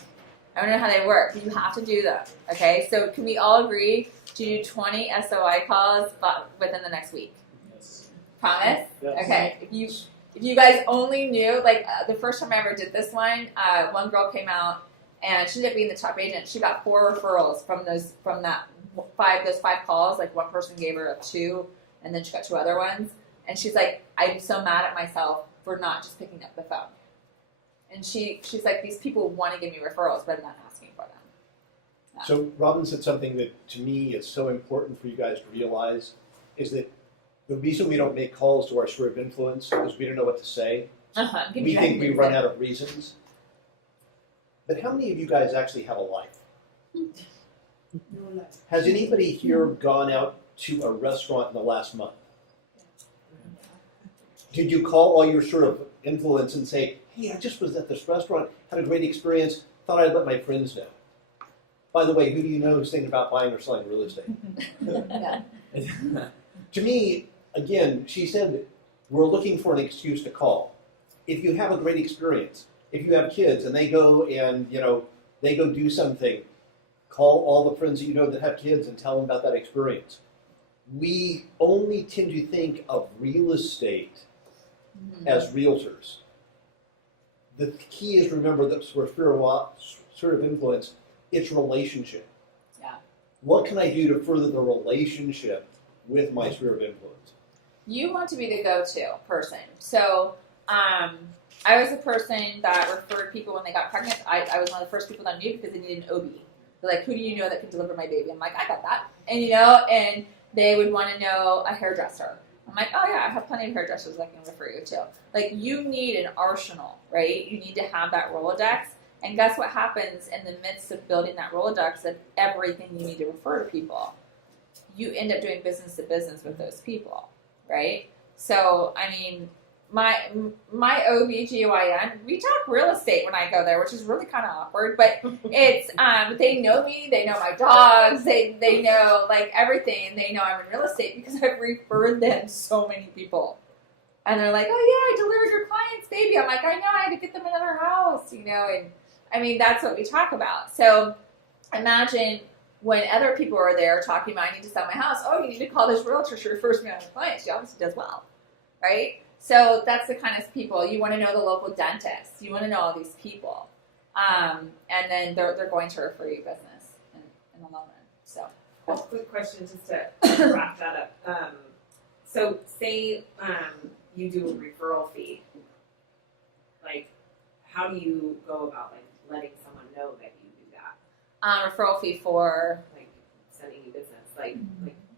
I don't know how they work, but you have to do them. Okay? So can we all agree to do 20 SOI calls within the next week? Yes. Promise? Yes. Okay. If you guys only knew, like the first time I ever did this one girl came out and she ended up being the top agent. She got 4 referrals from those 5 calls. Like one person gave her 2, and then she got 2 other ones. And she's like, I'm so mad at myself for not just picking up the phone. And she's like, these people want to give me referrals, but I'm not asking for them. So Robin said something that to me is so important for you guys to realize is that the reason we don't make calls to our sphere of influence is we don't know what to say. We think we run out of reasons. But how many of you guys actually have a life? Has anybody here gone out to a restaurant in the last month? Did you call all your sort of influence and say, hey, I just was at this restaurant, had a great experience, thought I'd let my friends know? By the way, who do you know who's thinking about buying or selling real estate? To me, again, she said, we're looking for an excuse to call. If you have a great experience, if you have kids and they go and, they go do something, call all the friends that you know that have kids and tell them about that experience. We only tend to think of real estate as realtors. The key is, remember, that for sphere of influence, it's relationship. Yeah. What can I do to further the relationship with my sphere of influence? You want to be the go-to person. So I was the person that referred people when they got pregnant. I was one of the first people that knew because they needed an OB. They're like, who do you know that could deliver my baby? I'm like, I got that. And and they would want to know a hairdresser. I'm like, oh yeah, I have plenty of hairdressers that can refer you to. Like, you need an arsenal, right? You need to have that Rolodex. And guess what happens in the midst of building that Rolodex of everything you need to refer to people? You end up doing business to business with those people, right? So, I mean, my OBGYN, we talk real estate when I go there, which is really kind of awkward, but it's, they know me, they know my dogs, they know, like, everything, and they know I'm in real estate because I've referred them so many people. And they're like, oh yeah, I delivered your client's baby. I'm like, I know, I had to get them another house, and I mean, that's what we talk about. So imagine when other people are there talking about, I need to sell my house. Oh, you need to call this realtor. She refers me on the client. She obviously does well, right? So that's the kind of people. You want to know the local dentist. You want to know all these people. And then they're going to refer you business in the long run. So. A quick question just to wrap that up. So say you do a referral fee. Like, how do you go about like letting someone know that you do that? Referral fee for? Like sending you business, like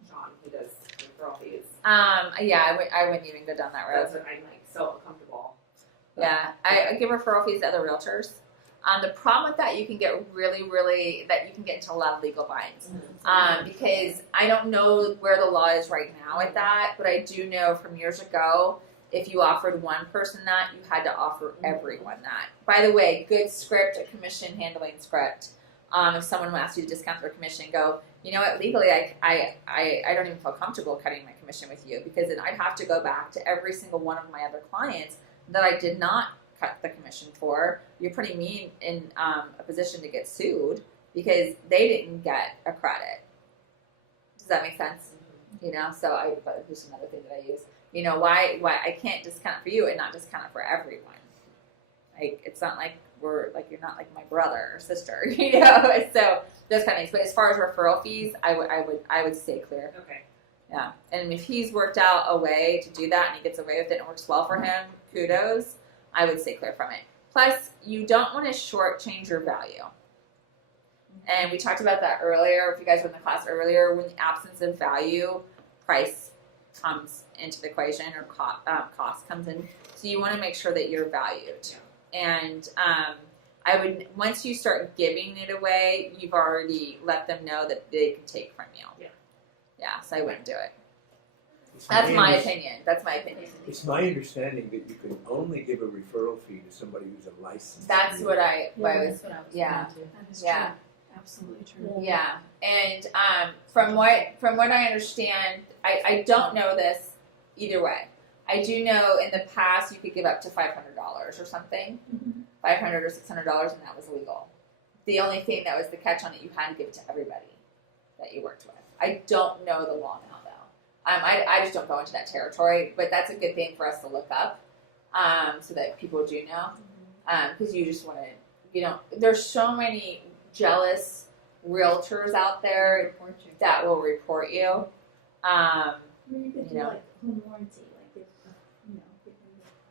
Sean who does referral fees. Yeah, I wouldn't even go down that road. That's what I'm like so uncomfortable. Yeah, I give referral fees to other realtors. The problem with that, you can get really, that you can get into a lot of legal binds. Because I don't know where the law is right now with that, but I do know from years ago, if you offered one person that, you had to offer everyone that. By the way, good script, a commission handling script. If someone asks you to discount their commission, go, you know what, legally, I don't even feel comfortable cutting my commission with you, because then I'd have to go back to every single one of my other clients that I did not cut the commission for. You're putting me in a position to get sued because they didn't get a credit. Does that make sense? So but here's another thing that I use. Why I can't discount for you and not discount it for everyone. Like, it's not like you're not like my brother or sister, So those kind of things. But as far as referral fees, I would stay clear. Okay. Yeah, and if he's worked out a way to do that and he gets away with it and it works well for him, kudos. I would stay clear from it. Plus, you don't want to shortchange your value. And we talked about that earlier. If you guys were in the class earlier, when the absence of value, price comes into the equation, or cost comes in. So you want to make sure that you're valued. Yeah. And I would, once you start giving it away, you've already let them know that they can take from you. Yeah. Yeah, so I wouldn't do it. That's my opinion. It's my understanding that you can only give a referral fee to somebody who's a licensed. That's what I was. That Yeah. is Yeah. true. Absolutely true. Yeah, and from what I understand, I don't know this either way. I do know in the past you could give up to $500 or something, $500 or $600, and that was legal. The only thing that was the catch on it, you had to give it to everybody that you worked with. I don't know the law now, though. I just don't go into that territory, but that's a good thing for us to look up, so that people do know, because you just want to, there's so many jealous realtors out there that will report you. You could do like home warranty, like give them the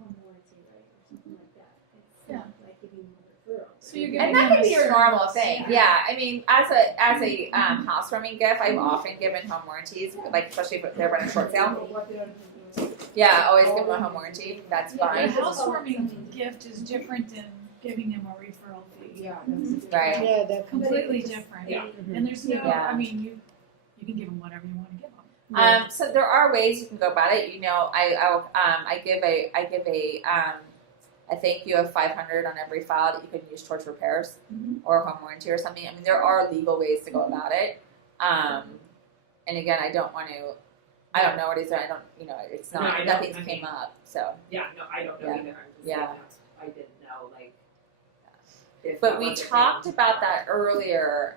home warranty, right, or something like that. It's not like giving them a referral. So you're And giving that them can a be your service. normal thing. Yeah, I mean, as a housewarming gift, I've often given home warranties, like especially if they're running short sale. Yeah, always give them a home warranty. That's A fine. housewarming gift is different than giving him a referral fee. Yeah, Right. Yeah, that Completely different. Yeah. And there's no, Yeah. I mean, you can give them whatever you want to give them. So there are ways you can go about it. I give a thank you of $500 on every file that you can use towards repairs or home warranty or something. I mean, there are legal ways to go about it. And again, I don't know what he's doing. It's No, not, I don't- nothing's I came mean- up. So, Yeah, no, I don't know Yeah. either. I'm just Yeah. saying that I didn't know, like, if but that we was a thing. talked about that earlier,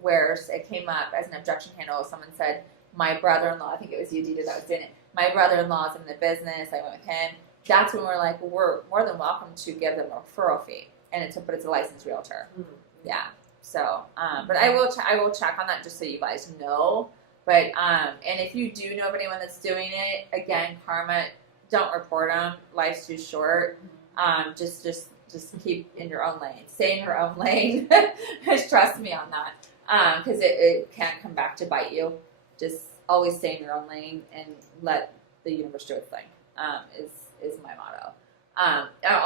where it came up as an objection handle. Someone said, my brother-in-law, I think it was you, Dita, that was doing it. My brother-in-law's in the business. I went with him. That's when we're like, we're more than welcome to give them a referral fee, but it's a licensed realtor. Yeah. So, but I will check on that just so you guys know. But and if you do know of anyone that's doing it, again, karma, don't report them. Life's too short. Just keep in your own lane. Stay in your own lane. Trust me on that, because it can come back to bite you. Just always stay in your own lane and let the universe do its thing. Is my motto.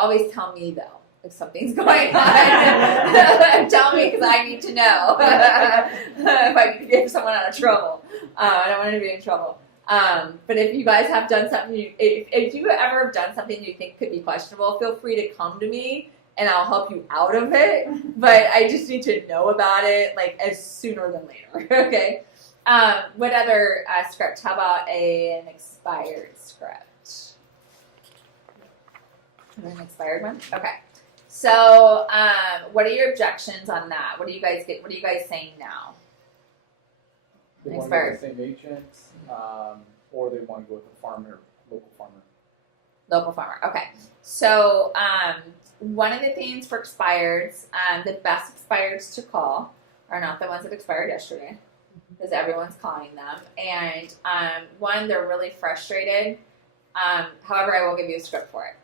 Always tell me though if something's going on. Tell me because I need to know if I can get someone out of trouble. I don't want to be in trouble. But if you guys have done something, if you ever have done something you think could be questionable, feel free to come to me and I'll help you out of it. But I just need to know about it like as sooner than later. Okay. What other script? How about an expired script? An expired one? Okay. So, what are your objections on that? What are you guys saying now? They want to Expired. go with the same agent, or they want to go with the farmer, local farmer. Local farmer. Okay. So, one of the things for expireds, the best expireds to call are not the ones that expired yesterday, because everyone's calling them. And one, they're really frustrated. However, I will give you a script for it.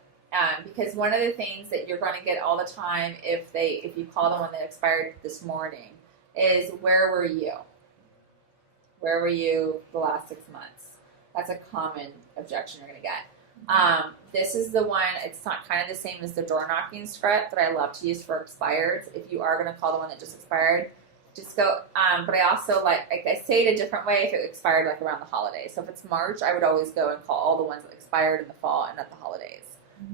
Because one of the things that you're going to get all the time if you call the one that expired this morning is, where were you? Where were you the last 6 months? That's a common objection you're going to get. This is the one, it's not kind of the same as the door knocking script that I love to use for expireds. If you are going to call the one that just expired, just go, but I also like I say it a different way if it expired like around the holidays. So if it's March, I would always go and call all the ones that expired in the fall and at the holidays.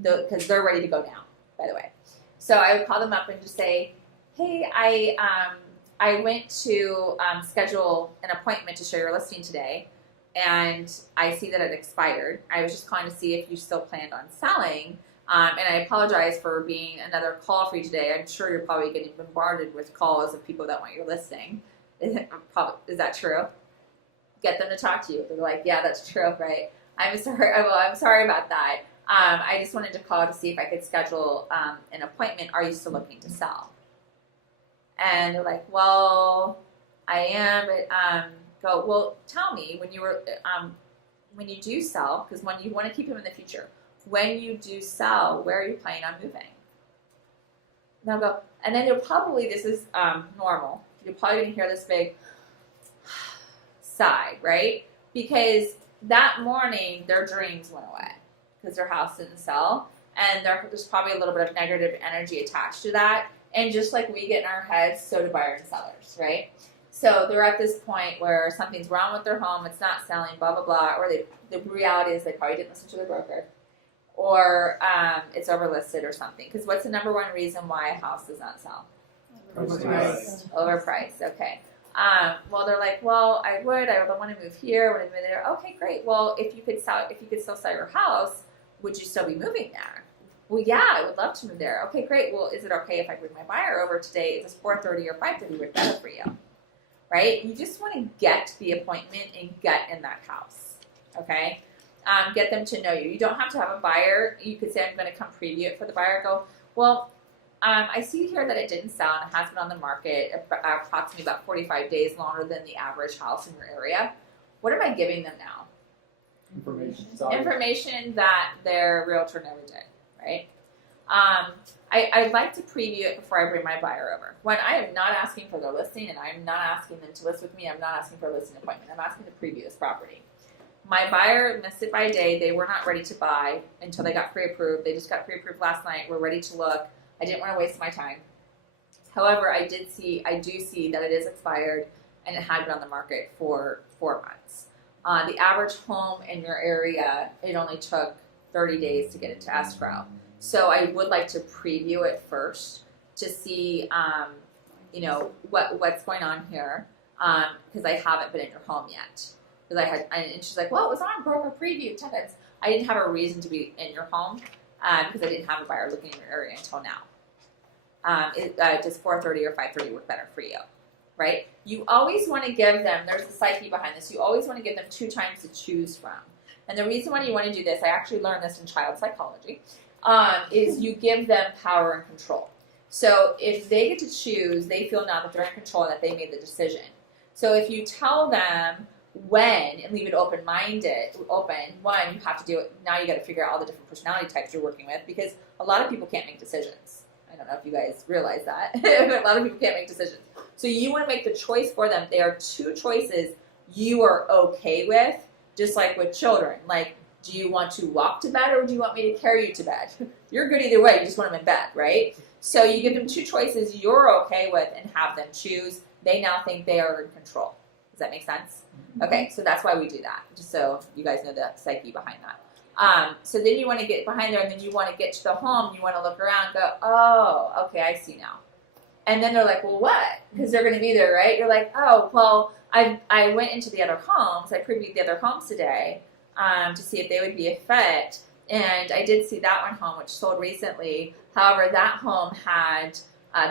Because they're ready to go now, by the way. So I would call them up and just say, hey, I went to schedule an appointment to show your listing today, and I see that it expired. I was just calling to see if you still planned on selling, and I apologize for being another call for you today. I'm sure you're probably getting bombarded with calls of people that want your listing. Is that true? Get them to talk to you. They're like, yeah, that's true, right? I'm sorry about that. I just wanted to call to see if I could schedule an appointment. Are you still looking to sell? And they're like, well, I am, but well, tell me when you do sell, because when you want to keep them in the future, when you do sell, where are you planning on moving? And they'll go, and then you'll probably, this is normal, you're probably going to hear this big sigh, right? Because that morning, their dreams went away. Because their house didn't sell, and there's probably a little bit of negative energy attached to that. And just like we get in our heads, so do buyers and sellers, right? So they're at this point where something's wrong with their home, it's not selling, blah, blah, blah, or the reality is they probably didn't listen to their broker, or it's overlisted or something. Because what's the number one reason why a house does not sell? Overpriced, okay. Well, they're like, well, I want to move here, I want to move there. Okay, great. Well, if you could still sell your house, would you still be moving there? Well, yeah, I would love to move there. Okay, great. Well, is it okay if I bring my buyer over today? Is this 4:30 or 5:30 work better for you? Right? You just want to get the appointment and get in that house. Okay? Get them to know you. You don't have to have a buyer. You could say, I'm going to come preview it for the buyer. Go, well, I see here that it didn't sell and it has been on the market approximately about 45 days longer than the average house in your area. What am I giving them now? Information that their realtor never did, right? I'd like to preview it before I bring my buyer over. When I am not asking for their listing and I'm not asking them to list with me, I'm not asking for a listing appointment. I'm asking to preview this property. My buyer missed it by a day. They were not ready to buy until they got pre-approved. They just got pre-approved last night. We're ready to look. I didn't want to waste my time. However, I do see that it is expired and it had been on the market for 4 months. The average home in your area, it only took 30 days to get it to escrow. So I would like to preview it first to see, what's going on here, because I haven't been in your home yet. And she's like, well, it was on broker preview 10 minutes. I didn't have a reason to be in your home because I didn't have a buyer looking in your area until now. Does 4:30 or 5:30 work better for you? Right? You always want to give them, there's a psyche behind this, you always want to give them 2 times to choose from. And the reason why you want to do this, I actually learned this in child psychology, is you give them power and control. So if they get to choose, they feel now that they're in control and that they made the decision. So if you tell them, when and leave it open, one, you have to do it. Now you got to figure out all the different personality types you're working with, because a lot of people can't make decisions. I don't know if you guys realize that. A lot of people can't make decisions. So you want to make the choice for them. There are two choices you are okay with, just like with children. Like, do you want to walk to bed, or do you want me to carry you to bed? You're good either way. You just want them in bed, right? So you give them two choices you're okay with and have them choose. They now think they are in control. Does that make sense? Okay, so that's why we do that, just so you guys know the psyche behind that. So then you want to get behind there, and then you want to get to the home. You want to look around and go, oh, okay, I see now. And then they're like, well, what? Because they're going to be there, right? You're like, oh, well, I went into the other homes. I previewed the other homes today to see if they would be a fit. And I did see that one home, which sold recently. However, that home had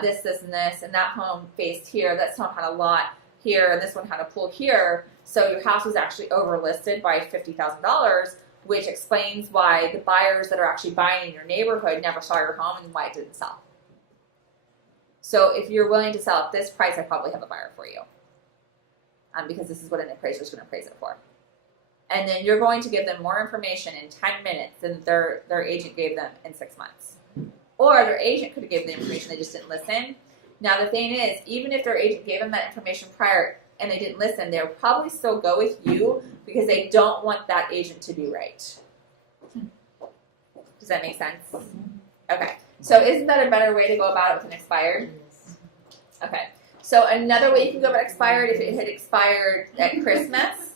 this, and this, and that home faced here. That home had a lot here, and this one had a pool here. So your house was actually overlisted by $50,000, which explains why the buyers that are actually buying in your neighborhood never saw your home and why it didn't sell. So if you're willing to sell at this price, I probably have a buyer for you, because this is what an appraiser is going to appraise it for. And then you're going to give them more information in 10 minutes than their agent gave them in 6 months. Or their agent could have given the information, they just didn't listen. Now the thing is, even if their agent gave them that information prior and they didn't listen, they'll probably still go with you because they don't want that agent to be right. Does that make sense? Okay. So isn't that a better way to go about it with an expired? Okay. So another way you can go about expired, if it had expired at Christmas,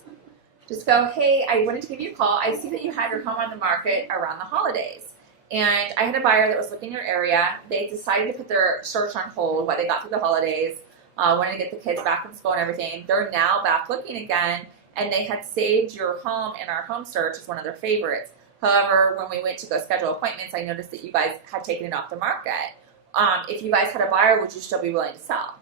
just go, hey, I wanted to give you a call. I see that you had your home on the market around the holidays. And I had a buyer that was looking in your area. They decided to put their search on hold while they got through the holidays, wanted to get the kids back in school and everything. They're now back looking again, and they had saved your home in our home search as one of their favorites. However, when we went to go schedule appointments, I noticed that you guys had taken it off the market. If you guys had a buyer, would you still be willing to sell?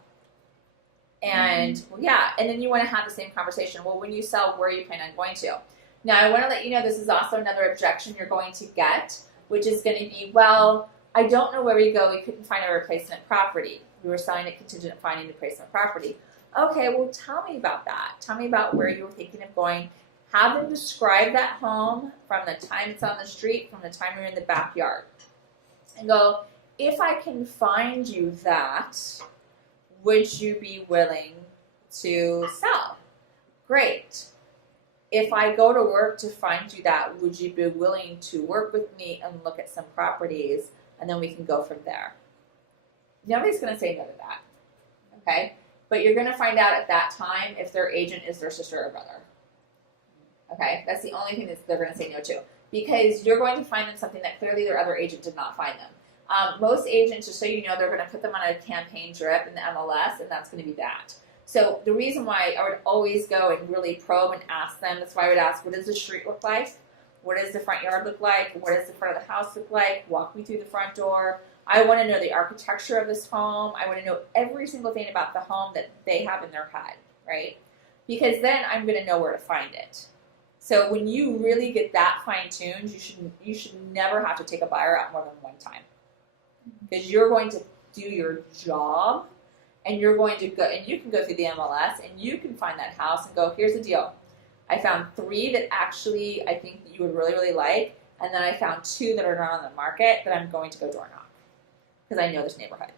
And well, yeah, and then you want to have the same conversation. Well, when you sell, where are you planning on going to? Now, I want to let you know this is also another objection you're going to get, which is going to be, well, I don't know where we go. We couldn't find a replacement property. We were selling it contingent on finding a replacement property. Okay, well, tell me about that. Tell me about where you were thinking of going. Have them describe that home from the time it's on the street, from the time you're in the backyard. And go, if I can find you that, would you be willing to sell? Great. If I go to work to find you that, would you be willing to work with me and look at some properties, and then we can go from there? Nobody's going to say no to that, okay? But you're going to find out at that time if their agent is their sister or brother, okay? That's the only thing that they're going to say no to, because you're going to find them something that clearly their other agent did not find them. Most agents, just so you know, they're going to put them on a campaign drip in the MLS, and that's going to be that. So the reason why I would always go and really probe and ask them, that's why I would ask, what does the street look like? What does the front yard look like? What does the front of the house look like? Walk me through the front door. I want to know the architecture of this home. I want to know every single thing about the home that they have in their head, right? Because then I'm going to know where to find it. So when you really get that fine-tuned, you should never have to take a buyer out more than one time. Because you're going to do your job, and you're going to go, and you can go through the MLS, and you can find that house and go, here's the deal. I found 3 that actually I think that you would really, really like, and then I found 2 that are not on the market that I'm going to go door knock, because I know this neighborhood,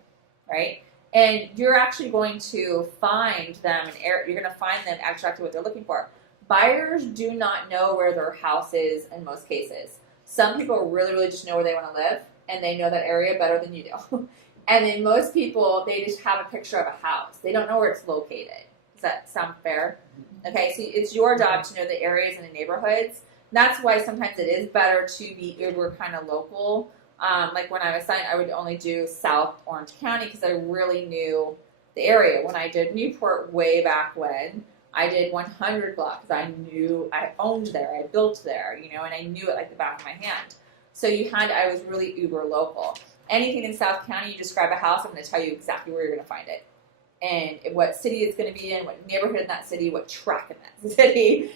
right? And you're actually going to find them, and you're going to find them exactly what they're looking for. Buyers do not know where their house is in most cases. Some people really, really just know where they want to live, and they know that area better than you do. And then most people, they just have a picture of a house. They don't know where it's located. Does that sound fair? Okay, so it's your job to know the areas and the neighborhoods. That's why sometimes it is better to be uber kind of local. Like when I was selling, I would only do South Orange County because I really knew the area. When I did Newport way back when, I did 100 blocks. I knew I owned there, I built there, you know, and I knew it like the back of my hand. So I was really uber local. Anything in South County, you describe a house, I'm going to tell you exactly where you're going to find it. And what city it's going to be in, what neighborhood in that city, what track in that city.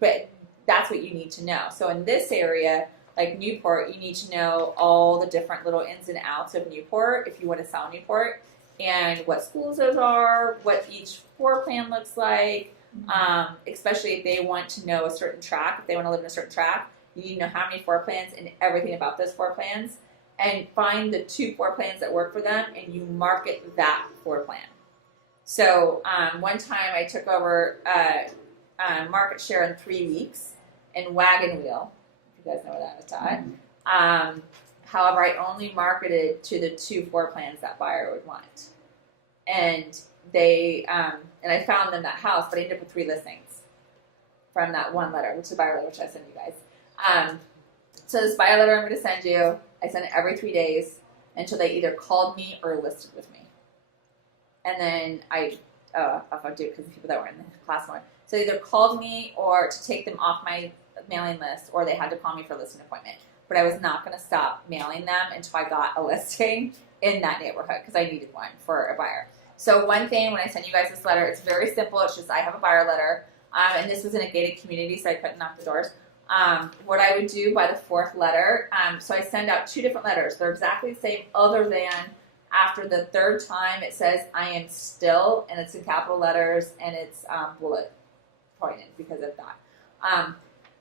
But that's what you need to know. So in this area, like Newport, you need to know all the different little ins and outs of Newport if you want to sell Newport, and what schools those are, what each floor plan looks like, Especially if they want to know a certain track, if they want to live in a certain track, you need to know how many floor plans and everything about those floor plans, and find the 2 floor plans that work for them, and you market that floor plan. So one time I took over market share in 3 weeks in Wagon Wheel, if you guys know where that is at. However, I only marketed to the 2 floor plans that buyer would want. And they and I found them that house, but I ended up with 3 listings from that one letter, which is the buyer letter, which I sent you guys. So this buyer letter I'm going to send you, I send it every 3 days until they either called me or listed with me. And then I'll do it because the people that were in the class more. So they either called me or to take them off my mailing list, or they had to call me for a listing appointment. But I was not going to stop mailing them until I got a listing in that neighborhood because I needed one for a buyer. So one thing, when I send you guys this letter, it's very simple. It's just I have a buyer letter, and this was in a gated community, so I couldn't knock the doors. What I would do by the 4th letter, so I send out 2 different letters. They're exactly the same, other than after the 3rd time it says I am still, and it's in capital letters, and it's bullet pointed because of that.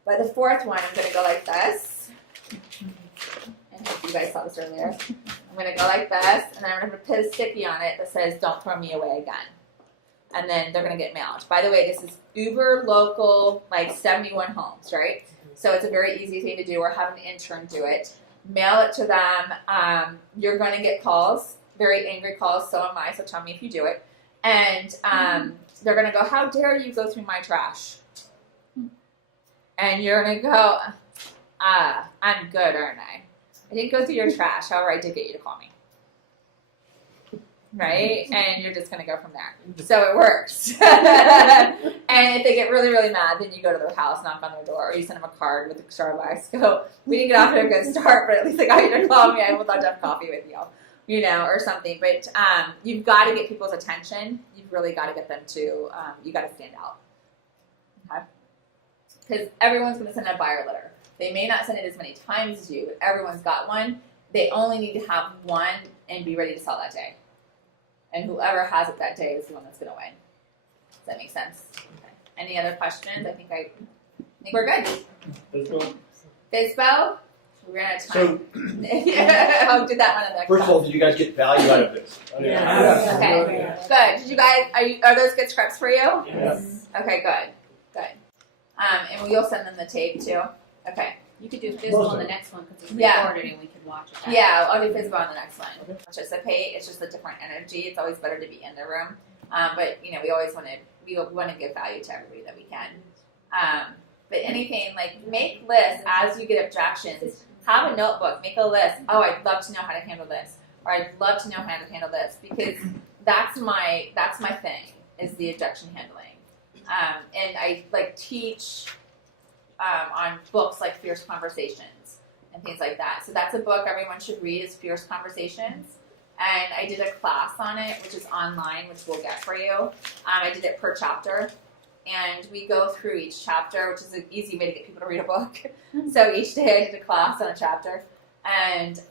By the 4th one, I'm going to go like this. And if you guys saw this earlier, I'm going to go like this, and then I'm going to put a sticky on it that says, "Don't throw me away again." And then they're going to get mailed. By the way, this is uber local, like 71 homes, right? So it's a very easy thing to do, or have an intern do it. Mail it to them. You're going to get calls, very angry calls, so am I, so tell me if you do it. And they're going to go, "How dare you go through my trash?" And you're going to go, "I'm good, aren't I? I didn't go through your trash, however, I did get you to call me." Right? And you're just going to go from there. So it works. And if they get really, really mad, then you go to their house, knock on their door, or you send them a card with a Starbucks. Go, "We didn't get off to a good start, but at least I got you to call me. I would love to have coffee with you." Or something. But you've got to get people's attention. You've really got to get them to, you got to stand out. Okay? Because everyone's going to send a buyer letter. They may not send it as many times as you, but everyone's got one. They only need to have one and be ready to sell that day. And whoever has it that day is the one that's going to win. Does that make sense? Okay. Any other questions? I think we're good. Fisbo? We're out of time. I'll do that one in the next First of all, did you guys get value out of this? Yes. Okay, good. Did you guys, are those good scripts for you? Yes. Okay, good. And you'll send them the tape too? Okay. You could do physical on the next one because it's Yeah. recorded and we could watch it. Back. Yeah, I'll do physical on the next one. Participate. It's just a different energy. It's always better to be in the room. But we always want to give value to everybody that we can. But anything, like, make lists as you get objections. Have a notebook. Make a list. Oh, I'd love to know how to handle this, or I'd love to know how to handle this, because that's my thing, is the objection handling. And I teach on books like Fierce Conversations and things like that. So that's a book everyone should read, is Fierce Conversations. And I did a class on it, which is online, which we'll get for you. I did it per chapter. And we go through each chapter, which is an easy way to get people to read a book. So each day I did a class on a chapter. And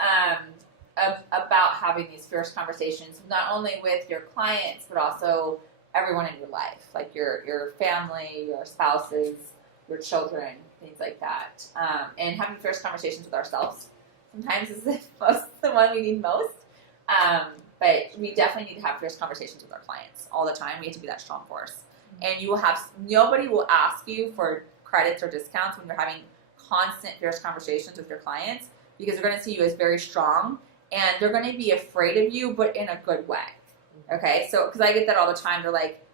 about having these fierce conversations, not only with your clients, but also everyone in your life, like your family, your spouses, your children, things like that. And having fierce conversations with ourselves sometimes is the one we need most. But we definitely need to have fierce conversations with our clients all the time. We have to be that strong force. And nobody will ask you for credits or discounts when you're having constant fierce conversations with your clients, because they're going to see you as very strong, and they're going to be afraid of you, but in a good way. Okay, so because I get that all the time. They're like,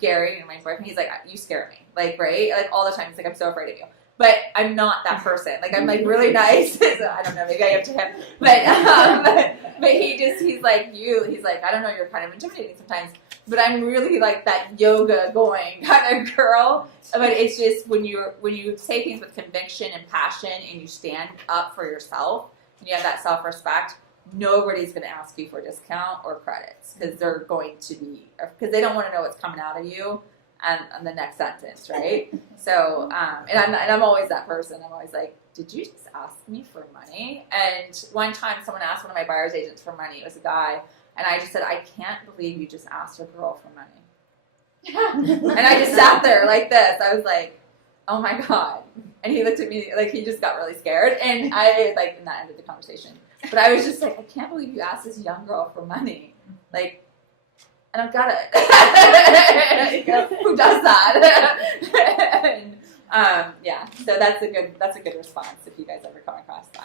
Gary, my boyfriend, he's like, "You scare me," right? Like all the time. He's like, "I'm so afraid of you." But I'm not that person. Like, I'm like really nice. So I don't know, maybe I am to him. But he's like you. He's like, "I don't know, you're kind of intimidating sometimes." But I'm really like that yoga going kind of girl. But it's just when you say things with conviction and passion, and you stand up for yourself, and you have that self-respect, nobody's going to ask you for a discount or credits, because they don't want to know what's coming out of you on the next sentence, right? So, and I'm always that person. I'm always like, "Did you just ask me for money?" And one time someone asked one of my buyer's agents for money. It was a guy. And I just said, "I can't believe you just asked a girl for money." And I just sat there like this. I was like, oh my God. And he looked at me like he just got really scared. And and that ended the conversation. But I was just like, I can't believe you asked this young girl for money. Like, and I've got it. Who does that? And, so that's a good response if you guys ever come across that.